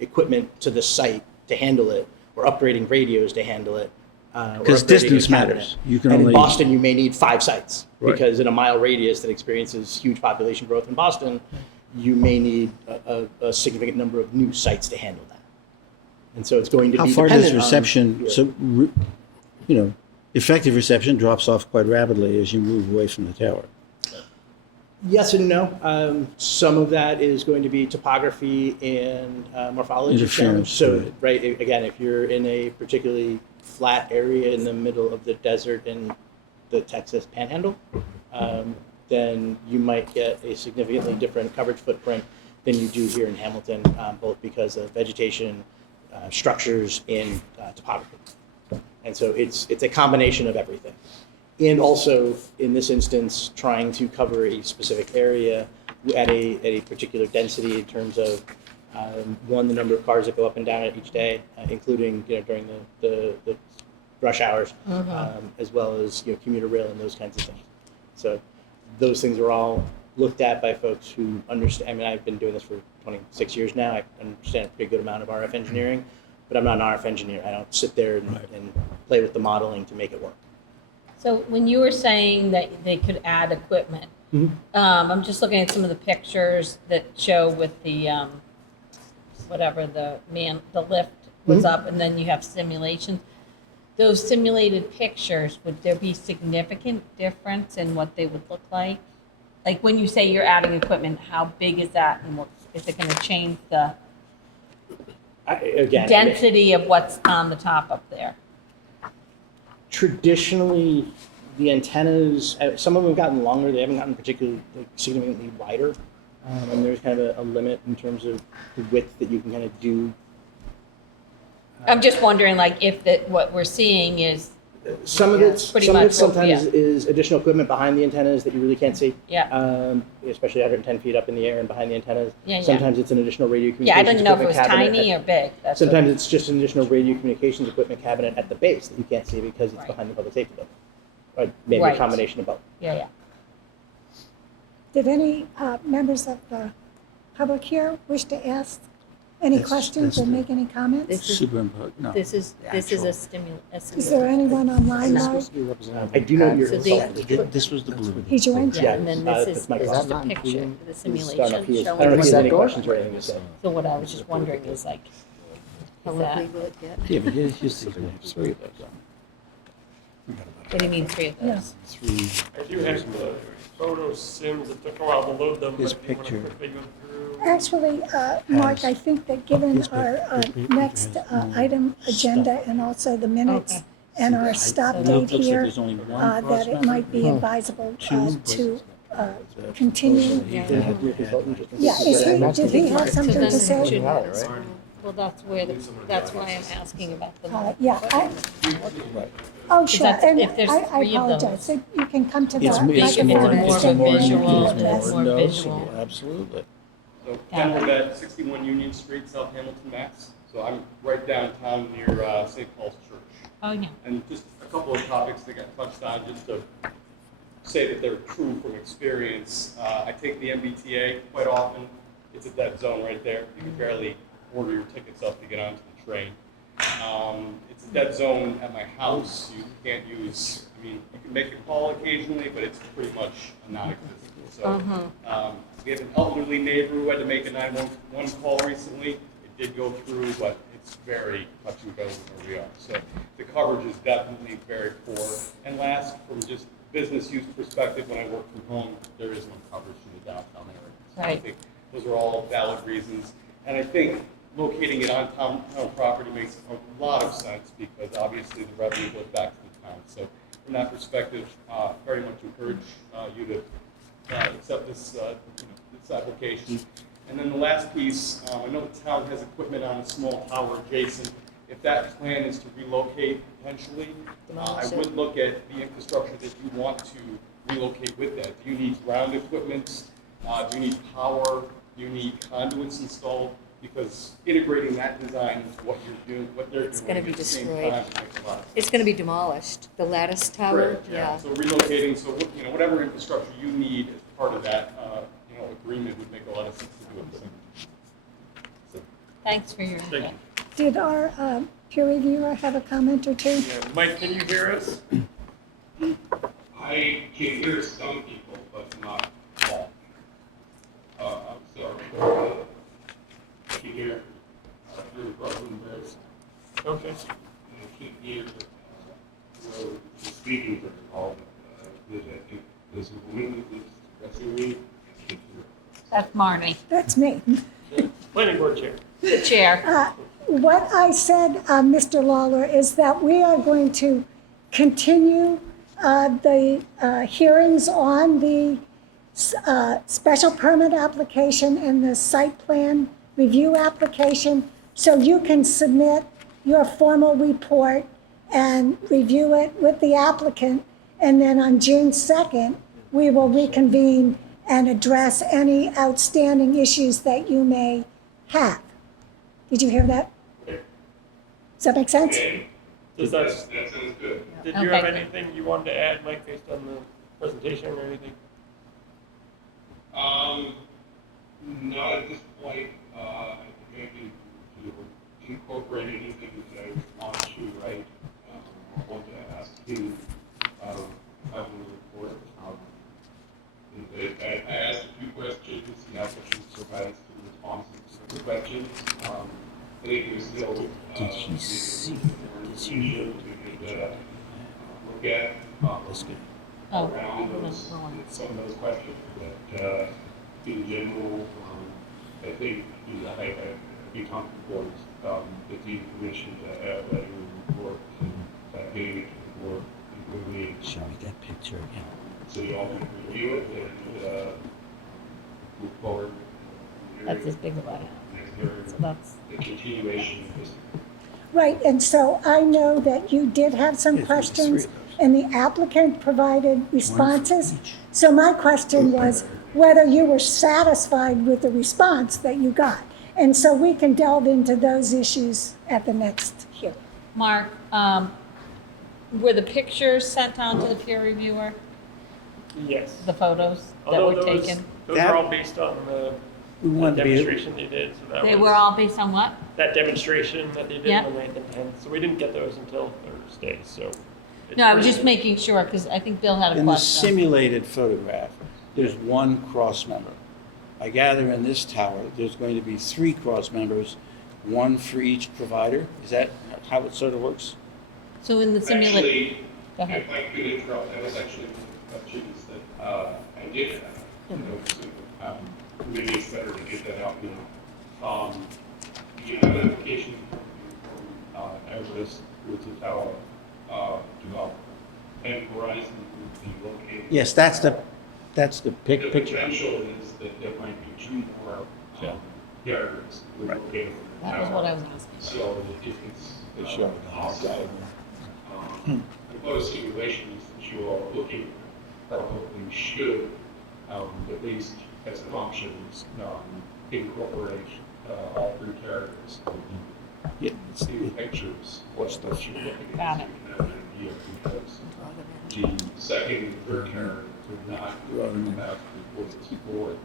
equipment to the site to handle it, or upgrading radios to handle it. Because distance matters. You can and only. in Boston, you may need 5 sites, Right. because in a mile radius that experiences huge population growth in Boston, you may need a significant number of new sites to handle that. And so it's going to How be far dependent does reception? Effective reception drops off quite rapidly as you move away from the tower. Yes and no. Some of that is going to be topography and morphology Interference, challenge. So, right. right, again, if you're in a particularly flat area in the middle of the desert in the Texas Panhandle, then you might get a significantly different coverage footprint than you do here in Hamilton, both because of vegetation, structures, and topography. And so it's a combination of everything. And also, in this instance, trying to cover a specific area at a particular density in terms of, one, the number of cars that go up and down it each day, including during the rush hours, as well as commuter rail and those kinds of things. So those things are all looked at by folks who understand. I mean, I've been doing this for 26 years now. I understand a pretty good amount of RF engineering, but I'm not an RF engineer. I don't sit there and play with the modeling to make it work. So when you were saying that they could add equipment, I'm just looking at some of the pictures that show with the the lift was up, and then you have simulations. Those simulated pictures, would there be significant difference in what they would look like? Like when you say you're adding equipment, how big is that, and is it going to change the density of what's on the top up there? Traditionally, the antennas, some of them have gotten longer. They haven't gotten particularly significantly wider. And there's kind of a limit in terms of the width that you can kind of do. I'm just wondering, like, if what we're seeing is Some of it pretty much sometimes is additional equipment behind the antennas that you really can't see. Yeah. Especially 110 feet up in the air and behind the antennas. Yeah. Sometimes it's an additional radio Yeah, I communications didn't know if it equipment was cabinet tiny or big. That's Sometimes it's just an additional radio communications equipment cabinet at the base that you can't see because it's Right. behind the public safety building. Or maybe Right. a combination of both. Yeah. Did any members of the public here wish to ask Any That's- questions or that's make any comments? This is, Superimpose, no. this is a Is there anyone online, Mark? I do know you're So this was the blue. He's your yeah, intern. and then Uh, this that's my is question. just a picture of the simulation I don't know if he showing. has any what- questions or anything to say. So what I was just wondering is like, is that, Yeah, but here's the three of those. what do you mean 3 of Yeah. those? Three. I do have photos, sims, it took a while to load them, His but if you want to picture. quickly go through. Actually, Mark, I think that given Yes, but our next item agenda and also the minutes Okay. and our stop It date looks like here, there's only one that cross it member. might be advisable Two, to The continue. proposal he Yeah. had had Yeah, did he have So something then to say? should- Well, that's where, that's why I'm asking about the. Yeah, oh, Is sure, that- and if there's I 3 of apologize, those? so you can come to the It's microphone. Make it more, more it's of a more, visual, it's it's more noticeable, visual. absolutely. So download at 61 Union Street, South Hamilton, Mass. So I'm right downtown near St. Paul's Church. Oh, yeah. And just a couple of topics that got touched on, just to say that they're true from experience. I take the MBTA quite often. It's a dead zone right there. You can barely order your tickets up to get onto the train. It's a dead zone at my house. You can't use, I mean, you can make a call occasionally, but it's pretty much non-existent. So we have an elderly neighbor who had to make a 911 call recently. It did go through, but it's very touch and go where we are. So the coverage is definitely very poor. And last, from just business use perspective, when I work from home, there is no coverage in the downtown area. So I Right. think those are all valid reasons. And I think locating it on town property makes a lot of sense because obviously the revenue goes back to the town. So from that perspective, very much encourage you to accept this, this application. And then the last piece, I know the town has equipment on a small tower adjacent. If that plan is to relocate potentially, I would look at the infrastructure that you want to relocate with that. Do you need ground equipment? Do you need power? Do you need conduits installed? Because integrating that design into what you're doing, what they're doing. It's gonna be at the same destroyed. time makes a lot of sense. It's gonna be demolished, the lattice tower, Correct, yeah. So relocating, so whatever infrastructure you need as part of that, agreement would make a lot of sense to do it. So, Thanks for your thank input. you. Did our peer reviewer have a comment or two? Yeah, Mike, can you hear us? I can hear some people, but not all. I'm sorry. I can hear through the problem there. Okay. I can't hear the speaking for the call. I think there's a woman that's addressing me. I can't hear. That's Marnie, That's me. Planning board chair. the chair. What I said, Mr. Lawler, is that we are going to continue the hearings on the special permit application and the site plan review application, so you can submit your formal report and review it with the applicant, and then on June 2nd, we will reconvene and address any outstanding issues that you may have. Did you hear that? Does that make sense? Okay, Does that that, sounds good. did you have Okay. anything you wanted to add, Mike, based on the presentation or anything? Not at this point. I think I can incorporate anything that I want to, right? I want to ask you, have a report. I asked a few questions, the applicant provides the responses to the questions. I think there's still. Did he see, does he know Look at, That's good. Oh, around that's the one. some of those questions, but in general, I think I'd be comfortable with the information that you report and getting it to the board quickly, Show me that picture again. so you all can review it and move forward. That's as big about it. So that's, The continuation of this. Right, and so I know that you did have some Yes, questions, three of those. and the applicant provided responses. So my question was whether you were satisfied with the response that you got. And so we can delve into those issues at the next hearing. Mark, were the pictures sent on to the peer reviewer, Yes. the photos that Although were those, taken? those are all based on the We that wanted to be, demonstration they did, so that They was, were all based on what? that demonstration that they did Yep. on the 9th and 10th, so we didn't get those until Thursday, so. it's No, I was pretty- just making sure, because I think Bill had a in the question. simulated photograph, there's one cross member. I gather in this tower, there's going to be 3 cross members, one for each provider. Is that how it sort of works? So in the simulated, Actually, go ahead. if I could interrupt, that was actually one of the questions that I did have. You know, so, maybe it's better to get that out now. You have an application from Everest with the tower developer, and Verizon would be located. Yes, that's the The picture. potential is that there might be 2 more carriers located. in the That was tower. what I was asking. So if it's. They show it. cost, the simulations that you are looking at probably should, at least as an option, incorporate all 3 carriers. Yeah, See the pictures, what's the you're looking at. Got it. so you can have an idea, because the second and third carrier would not have to report to the board.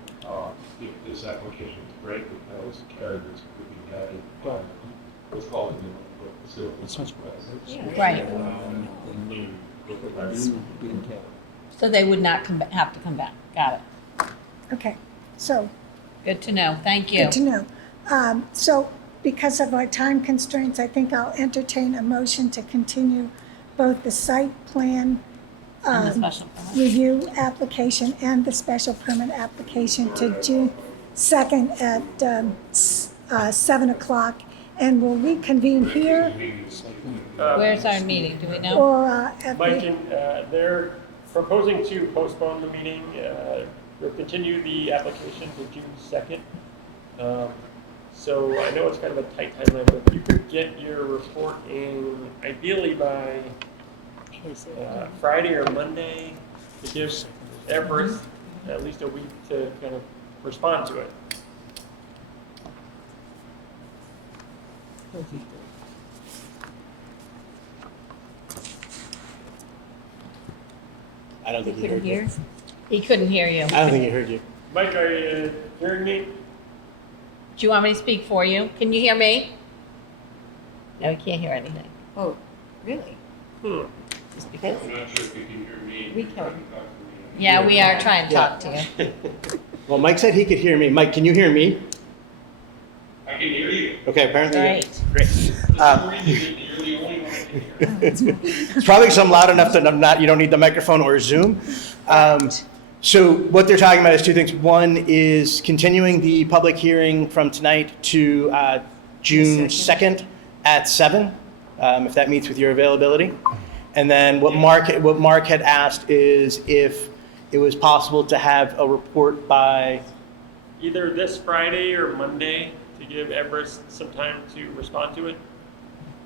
If this application is great, those carriers would be added by what's called the facility. Right. So they would not have to come back. Got it. Okay, so, Good to know. Thank you. good to know. So, because of our time constraints, I think I'll entertain a motion to continue both the site plan And the special permit. review application and the special permit application to June 2nd at 7 o'clock. And we'll reconvene here Where's our meeting? Do we know? or at Mike, the, and they're proposing to postpone the meeting, or continue the application to June 2nd. So I know it's kind of a tight timeline, but if you could get your report in ideally by Friday or Monday to give Everest at least a week to kind of respond to it. I don't think he Couldn't heard hear? you. He couldn't hear you. I don't think he heard you. Mike, are you hearing me? Do you want me to speak for you? Can you hear me? No, he can't hear anything. Oh, really? Just because. I'm not sure if you can hear me. We can. Yeah, we are trying to talk to you. Well, Mike said he could hear me. Mike, can you hear me? I can hear you. Okay, apparently. Great. Great. For some reason, you're the only one I can hear. It's probably because I'm loud enough that you don't need the microphone or Zoom. So what they're talking about is 2 things. One is continuing the public hearing from tonight to June 2nd at 7, if that meets with your availability. And then what Mark had asked is if it was possible to have a report by, Either this Friday or Monday to give Everest some time to respond to it.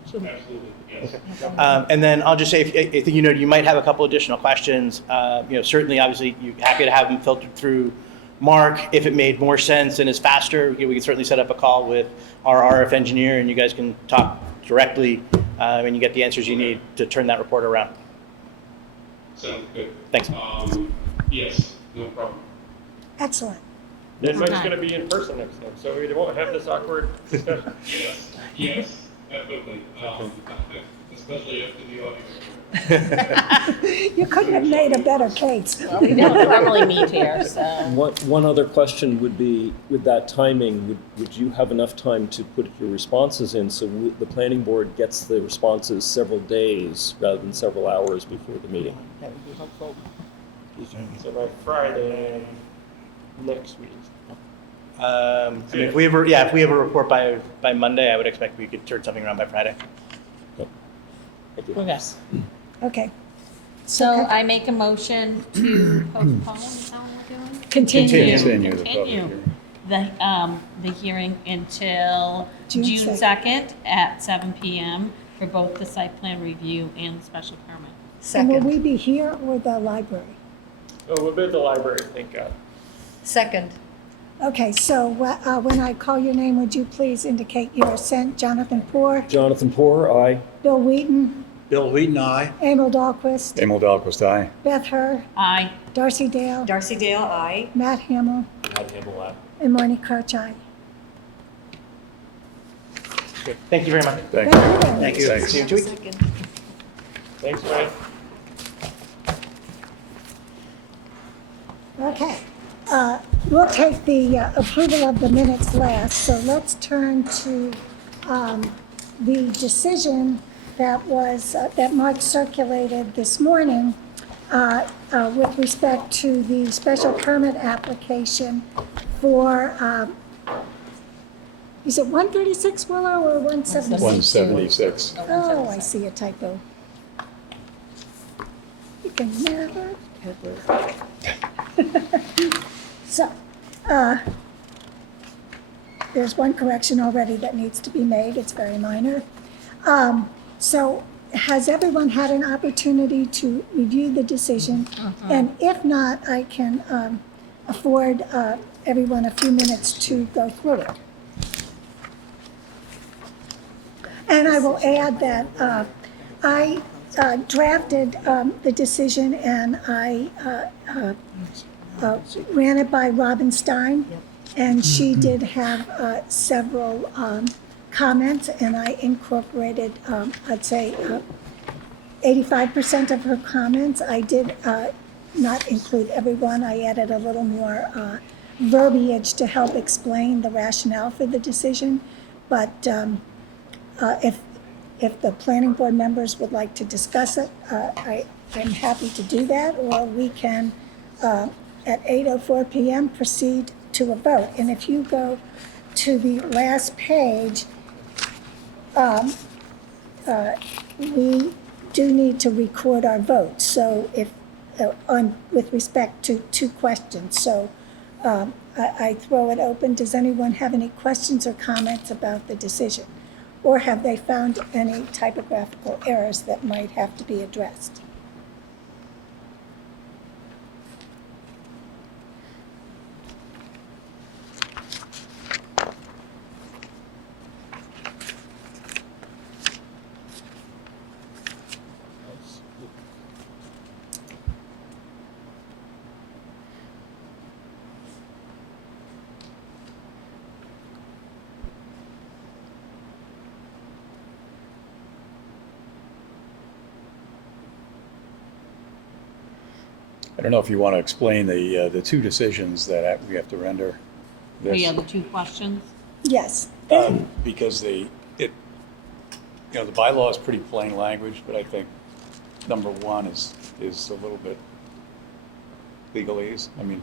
Absolutely, yes. and then I'll just say, if you might have a couple additional questions. Certainly, obviously, you're happy to have them filtered through Mark. If it made more sense and is faster, we can certainly set up a call with our RF engineer, and you guys can talk directly, and you get the answers you need to turn that report around. Sounds good. Thanks. Yes, no problem. excellent. Then Mike's Okay. going to be in person next time, so we won't have this awkward discussion. Yes, definitely. Especially after the audio. You couldn't have made a better case. Well, we don't normally meet here, so. One other question would be, with that timing, would you have enough time to put your responses in so the planning board gets the responses several days rather than several hours before the meeting? That would be helpful. So by Friday next week. If we have a report by Monday, I would expect we could turn something around by Friday. Okay. Okay. So I make a motion to postpone, is that what we're doing? Continue. Continue the public Continue hearing. the hearing until June June 2nd. 2nd at 7 PM for both the site plan review and the special permit. And will Second. we be here or the library? Oh, we'll be at the library, thank God. Second. Okay, so when I call your name, would you please indicate your assent? Jonathan Poor, Jonathan Poor, aye. Bill Wheaton, Bill Wheaton, aye. Emil Dahlquist, Emil Dahlquist, aye. Beth Herr, Aye. Darcy Dale, Darcy Dale, aye. Matt Hamel, Matt Hamel, aye. And Marnie Crouch, aye. Good. Thank you very much. Thank you. Thank you. Thanks. See you in 2 weeks. Second. Thanks, Ryan. Okay. We'll take the approval of the minutes last, so let's turn to the decision that was, that Mark circulated this morning with respect to the special permit application for, is it 136 Willow or 176? 176. Oh, I see a typo. You can never. So, there's one correction already that needs to be made. It's very minor. So, has everyone had an opportunity to review the decision? And if not, I can afford everyone a few minutes to go through it. And I will add that I drafted the decision and I ran it by Robin Stein, and she did have several comments, and I incorporated, I'd say, 85% of her comments. I did not include everyone. I added a little more verbiage to help explain the rationale for the decision, but if the planning board members would like to discuss it, I'm happy to do that, or we can, at 8:04 p.m., proceed to a vote. And if you go to the last page, we do need to record our vote. So if, with respect to 2 questions, so I throw it open. Does anyone have any questions or comments about the decision? Or have they found any typographical errors that might have to be addressed? I don't know if you want to explain the 2 decisions that we have to render. This, the 2 questions? Yes. because the bylaw is pretty plain language, but I think number 1 is a little bit legalese. I mean,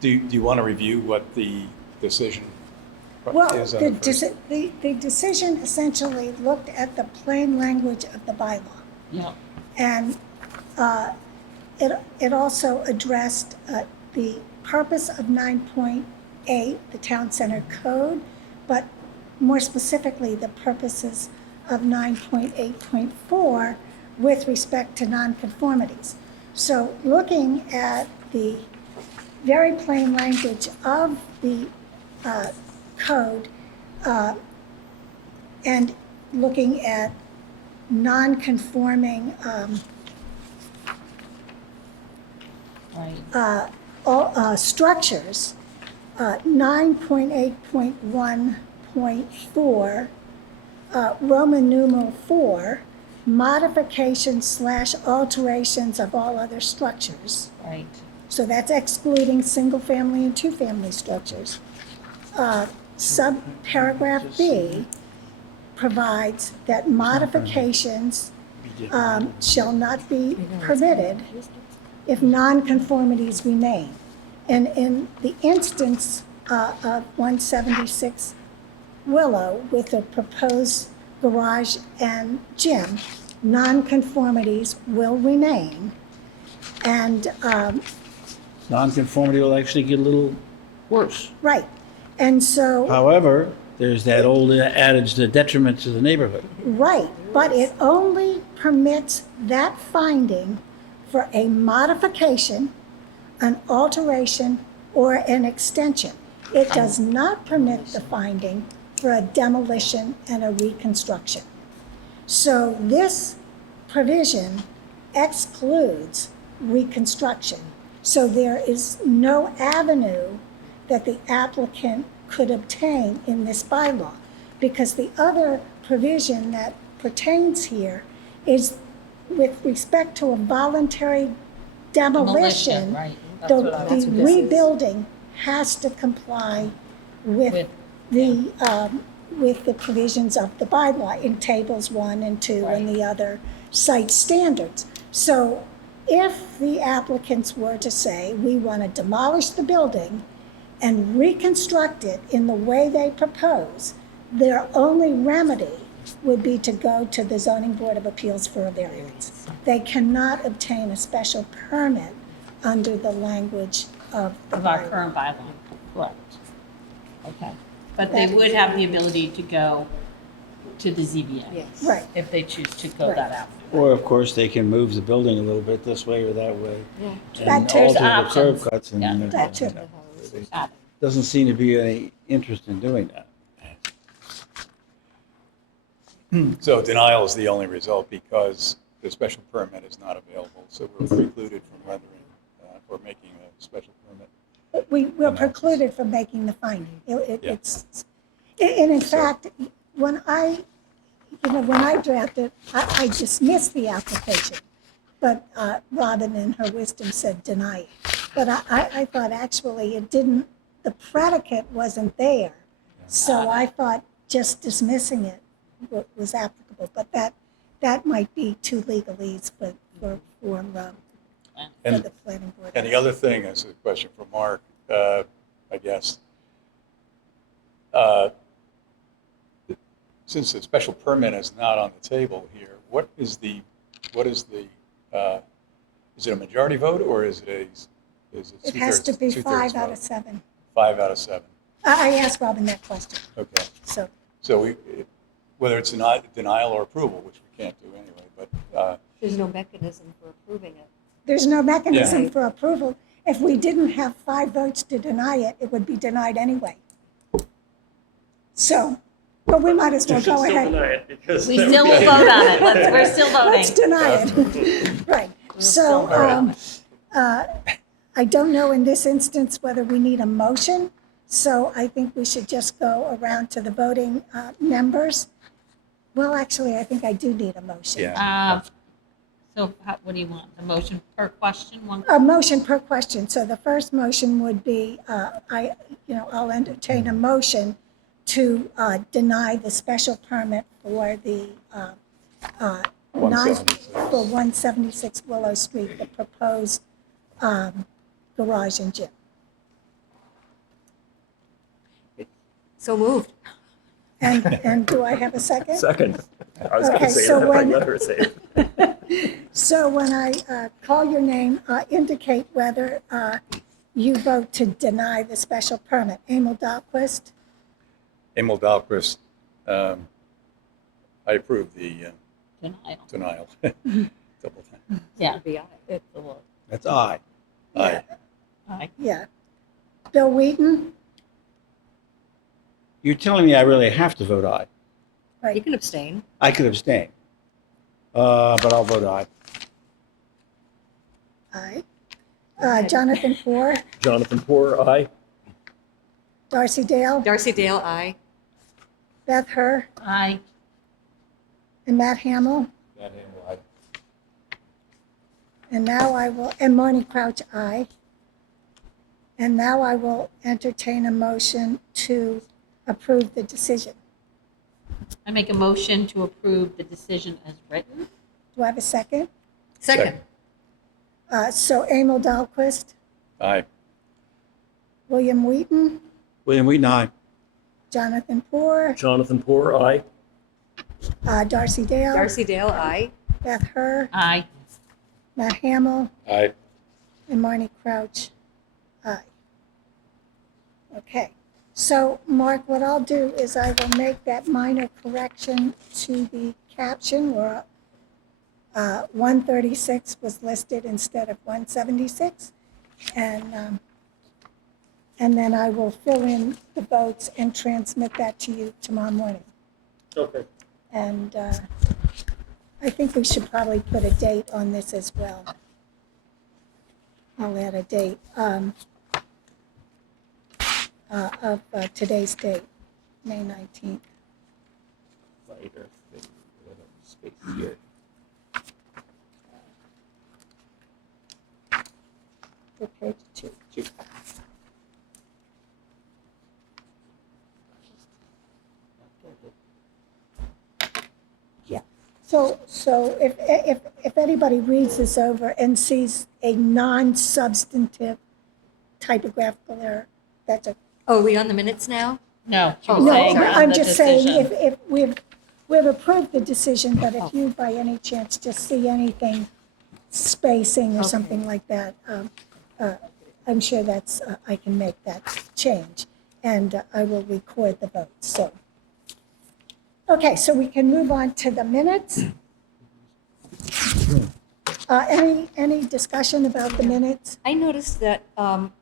do you want to review what the decision Well, is on the decision essentially looked at the plain language of the bylaw. Yeah. And it also addressed the purpose of 9.8, the Town Center Code, but more specifically, the purposes of 9.8.4 with respect to nonconformities. So looking at the very plain language of the code and looking at non-conforming structures, 9.8.1.4, Roman numeral 4, modifications/alterations of all other structures. Right. So that's excluding single-family and two-family structures. Subparagraph B provides that modifications shall not be permitted if nonconformities remain. And in the instance of 176 Willow with a proposed garage and gym, nonconformities will remain. And Nonconformity will actually get a little worse. right, and so However, there's that old adage, the detriment to the neighborhood. right, but it only permits that finding for a modification, an alteration, or an extension. It does not permit the finding for a demolition and a reconstruction. So this provision excludes reconstruction. So there is no avenue that the applicant could obtain in this bylaw. Because the other provision that pertains here is with respect to a voluntary demolition, right. the rebuilding has to comply with the provisions of the bylaw in tables 1 and 2 and the other site standards. So if the applicants were to say, we want to demolish the building and reconstruct it in the way they propose, their only remedy would be to go to the Zoning Board of Appeals for a variance. They cannot obtain a special permit under the language of the Of our bylaw. current bylaw. Correct. Okay. But they would have the ability to go to the ZBA. Yes. Right, If they choose to go Right. that out. Or, of course, they can move the building a little bit this way or that way. Yeah. That And too. alter the Options. curb cuts. And Yeah. that too. Got it. doesn't seem to be any interest in doing that. So denial is the only result because the special permit is not available, so we're precluded from rendering or making a special permit. We're precluded from making the finding. Yeah. And in fact, when I drafted, I dismissed the application, but Robin in her wisdom said deny it. But I thought actually it didn't, the predicate wasn't there. So I thought just dismissing it was applicable, but that might be too legalese for And, the planning board. and the other thing is a question for Mark, I guess. Since the special permit is not on the table here, is it a majority vote or is it It has to be 5 out of vote? 7. 5 out of 7, I asked Robin that question, okay. so. So whether it's denial or approval, which we can't do anyway, but There's no mechanism for approving it. There's no mechanism Yeah. for approval. If we didn't have 5 votes to deny it, it would be denied anyway. So, but we might as You well should go still ahead. deny it because. We still will vote on it. We're still Let's voting. deny it. Right. So, I don't know in this instance whether we need a motion. So I think we should just go around to the voting members. Well, actually, I think I do need a motion. yeah. So what do you want? A motion per question? One? A motion per question. So the first motion would be, I'll entertain a motion to deny the special permit for the 176. for 176 Willow Street, the proposed garage and gym. So moved. And do I have a second? Second. I was going Okay, to say so that, but I when- let her say it. So when I call your name, indicate whether you vote to deny the special permit. Emil Dahlquist, Emil Dahlquist, I approve the Denial. denial. Double time. Yeah. Be on it. It's a vote. That's aye. Aye. Aye. yeah. Bill Wheaton, You're telling me I really have to vote aye. You right. can abstain. I could abstain, but I'll vote aye. Aye. Jonathan Poor, Jonathan Poor, aye. Darcy Dale, Darcy Dale, aye. Beth Herr, Aye. and Matt Hamel. Matt Hamel, aye. And now and Marnie Crouch, aye. And now I will entertain a motion to approve the decision. I make a motion to approve the decision as written. Do I have a second? Second. So Emil Dahlquist, Aye. William Wheaton, William Wheaton, aye. Jonathan Poor, Jonathan Poor, aye. Darcy Dale, Darcy Dale, aye. Beth Herr, Aye. Matt Hamel, Aye. and Marnie Crouch, aye. Okay, so Mark, what I'll do is I will make that minor correction to the caption where 136 was listed instead of 176. And then I will fill in the votes and transmit that to you tomorrow morning. Okay. And I think we should probably put a date on this as well. of today's date, May 19th. Later, space here. For page 2. Yeah. So if anybody reads this over and sees a non-substantive typographical error, that's a. Oh, are we on the minutes now? No, she Oh, was No, saying but on I'm the just saying, decision. if we've approved the decision, but if you by any chance just see anything spacing or something like that, I'm sure that's, I can make that change, and I will record the vote, so. Okay, so we can move on to the minutes. Any discussion about the minutes? I noticed that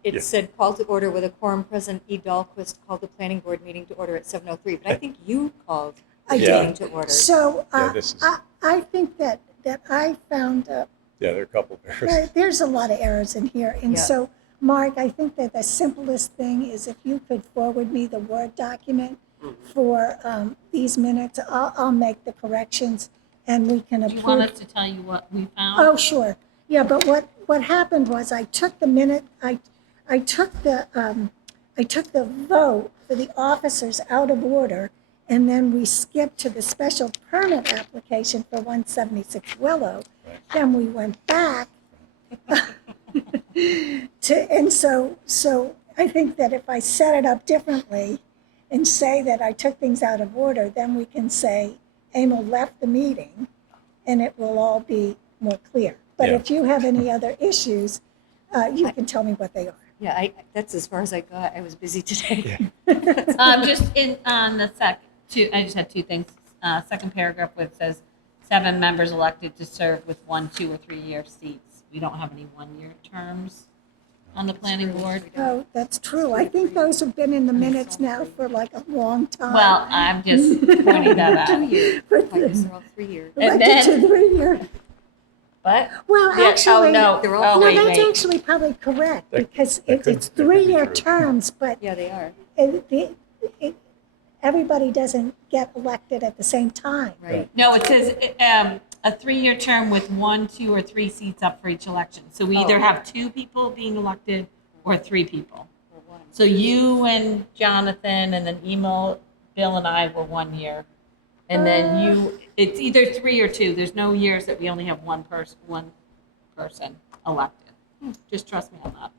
it said call to order with a quorum present. E. Dahlquist called the planning board meeting to order at 7:03, but I think you called I the did. meeting to order. So Yeah, this is- I think that I found Yeah, there are a couple of errors. there's a lot of errors in here. And Yeah. so, Mark, I think that the simplest thing is if you could forward me the Word document for these minutes, I'll make the corrections and we can Do approve. you want us to tell you what we found? Oh, sure. Yeah, but what happened was I took the minute, I took the vote for the officers out of order, and then we skipped to the special permit application for 176 Willow. Then we went back and so I think that if I set it up differently and say that I took things out of order, then we can say Emil left the meeting, and it will all be more clear. But Yeah. if you have any other issues, you can tell me what they are. Yeah, that's as far as I got. I was busy today. Just on the I just had two things. Second paragraph where it says 7 members elected to serve with 1, 2, or 3-year seats. We don't have any 1-year terms on the planning board. Oh, that's true. I think those have been in the minutes now for like a long time. Well, I'm just pointing that out. 2-year. They're all 3-year. And Elected to then, 3-year. what? Well, Yeah, actually, oh, no. They're all- Oh, no, wait, that's wait. actually probably correct, That- because that could- it's that could be 3-year true. terms, but Yeah, they are. everybody doesn't get elected at the same time. Right. No, it says a 3-year term with 1, 2, or 3 seats up for each election. So we either Oh. have 2 people being elected or 3 people. So you and Jonathan, and then Emil, Bill, and I were 1 year. And then it's either 3 or 2. There's no years that we only have one person elected. Just trust me on that.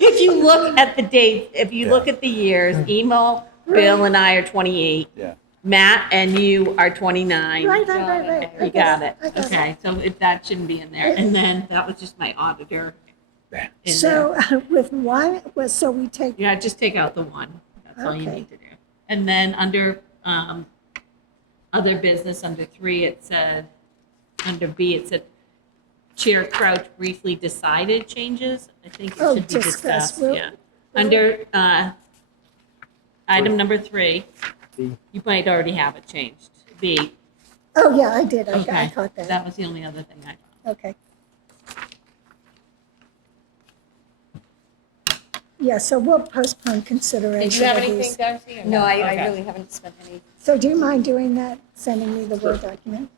If you look at the dates, if you look at the years, Emil, Bill, and I are 28. Yeah. Matt and you are 29. Right. I You got it. it. Okay, so that shouldn't be in there. And then that was just my auditor. in there. So with one, so we take, Yeah, just take out the 1. That's all you Okay. need to do. And then under other business, under 3, it said, under B, it said Chair Crouch briefly decided changes. I think it Oh, should be discuss. discussed, Well- yeah. Under item number 3, you might already have it changed. B, oh, yeah, I did. I okay. caught that. That was the only other thing I thought. Okay. Yeah, so we'll postpone consideration Did you have of anything, these. Darcy? or No, I Okay. really haven't spent any. So do you mind doing that, sending me the Word document?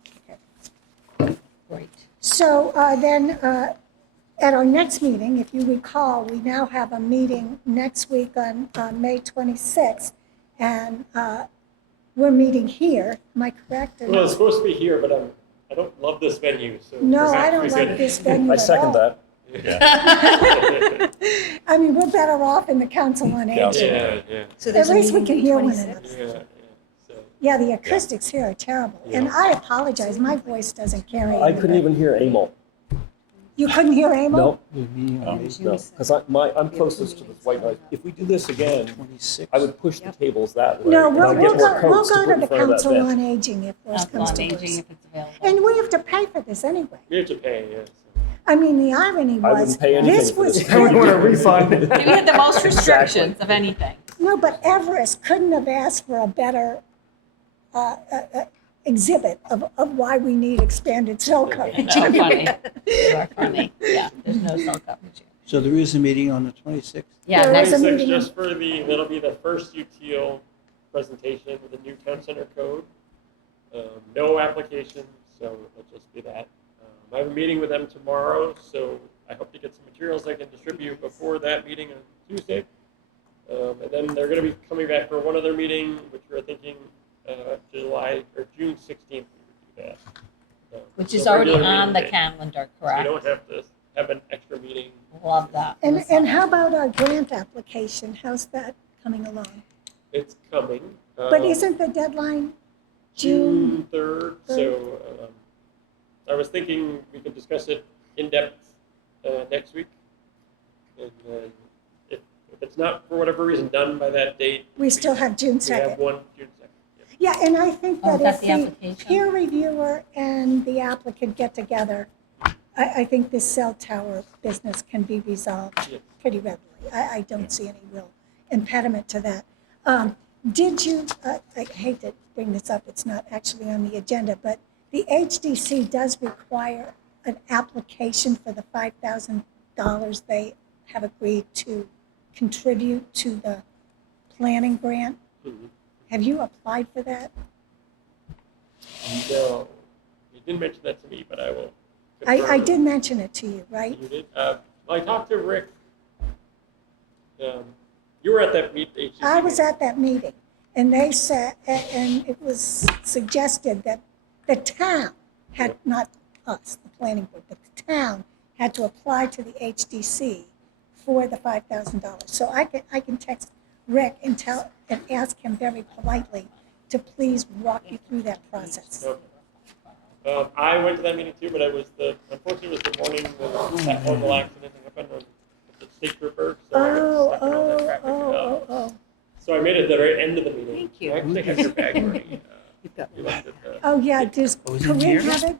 Great. So then, at our next meeting, if you recall, we now have a meeting next week on May 26th, and we're meeting here. Am I correct? or Well, it's not? supposed to be here, but I don't love this venue, so. No, I perhaps don't we like could- this venue I at second all. that. I mean, we're better off in the Council on Council. Aging. Yeah. So At there's a least we meeting can hear one 26. another. Yeah. So, Yeah, the acoustics here are terrible, and I apologize, my voice doesn't carry. I couldn't even hear Emil. You couldn't hear Emil? No, because I'm closest to the white noise. If we do this again, I would push the tables that way. No, and we'll I'd get more go coats to put in the front of that Council bench. on Aging if worse Council comes on to Aging worse. if it's available. And we have to pay for this anyway. we have to pay, yes. I mean, the irony I was, wouldn't pay anything this for was. this. We want a refund. We had the most restrictions of anything. No, but Everest couldn't have asked for a better exhibit of why we need expanded cell coverage. You are funny. You are funny. Yeah, there's no cell coverage here. So there is a meeting on the 26th? Yeah, There next is a 26, meeting. just for that'll be the first UTL presentation with the new town center code. No application, so it'll just be that. I have a meeting with them tomorrow, so I hope to get some materials I can distribute before that meeting on Tuesday. And then they're going to be coming back for one other meeting, which we're thinking July or June 16th. We would do that. which So is already regular on the meeting date. calendar, So we correct? don't have to have an extra meeting. Love that. And how about our grant application? How's that coming along? It's coming. But isn't the deadline June? June 3rd, so I was thinking we could discuss it in depth next week. And if it's not, for whatever reason, done by that date, We still have June we have 2nd. one June 2nd. Yeah. Yeah, and I think Oh, that that's if the the application? peer reviewer and the applicant get together, I think this cell tower business can be resolved Yeah. pretty readily. I don't see any real impediment to that. Did you, I hate to bring this up, it's not actually on the agenda, but the HDC does require an application for the $5,000 they have agreed to contribute to the planning grant. Mhm. Have you applied for that? No, you didn't mention that to me, but I will. I confirm. did mention it to you, right? You did? I talked to Rick. You were at that HCC I was meeting. at that meeting, and they said, and it was suggested that the town had, not us, the planning board, but the town had to apply to the HDC for the $5,000. So I can text Rick and ask him very politely to please walk you through that process. Okay. I went to that meeting too, but unfortunately, it was the morning when that horrible accident happened on the state trooper. So I got stuck in all that traffic. Oh. So I made it to the very end of the meeting. Thank you. I actually have your bag already. You left it, Oh, yeah, does Oh, is it Corinne here? have it?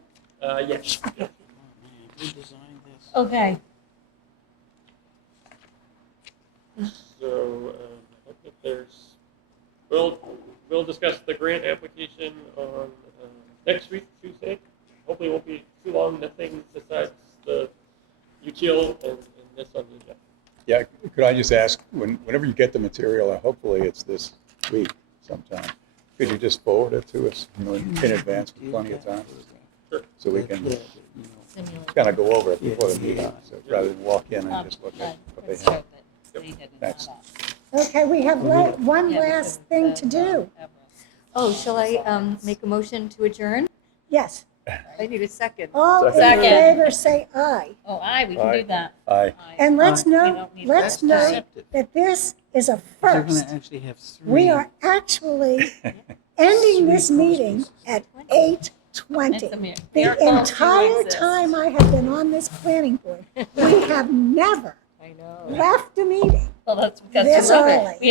yes. Oh, man, who designed this? Okay. So I think we'll discuss the grant application on next week, Tuesday. Hopefully it won't be too long, nothing besides the UTL and this on the agenda. Yeah, could I just ask, whenever you get the material, hopefully it's this week sometime, could you just forward it to us, in advance with plenty of time? Sure. So we can Simulate. kind of go over it before the meeting, so rather than walk in and just look at what they have. Thanks. Okay, we have one last thing to do. Oh, shall I make a motion to adjourn? Yes. I need a second. All in Second. favor, say aye. Oh, aye, we can do that. Aye. And let's We note, don't need let's that. note Accepted. that this is a They're going first. to actually have three. We are actually ending this meeting at 8:20. It's a miracle. The Miracles do entire exist. time I have been on this planning board, we have never I know. left a meeting Well, that's because this we love early. it. We have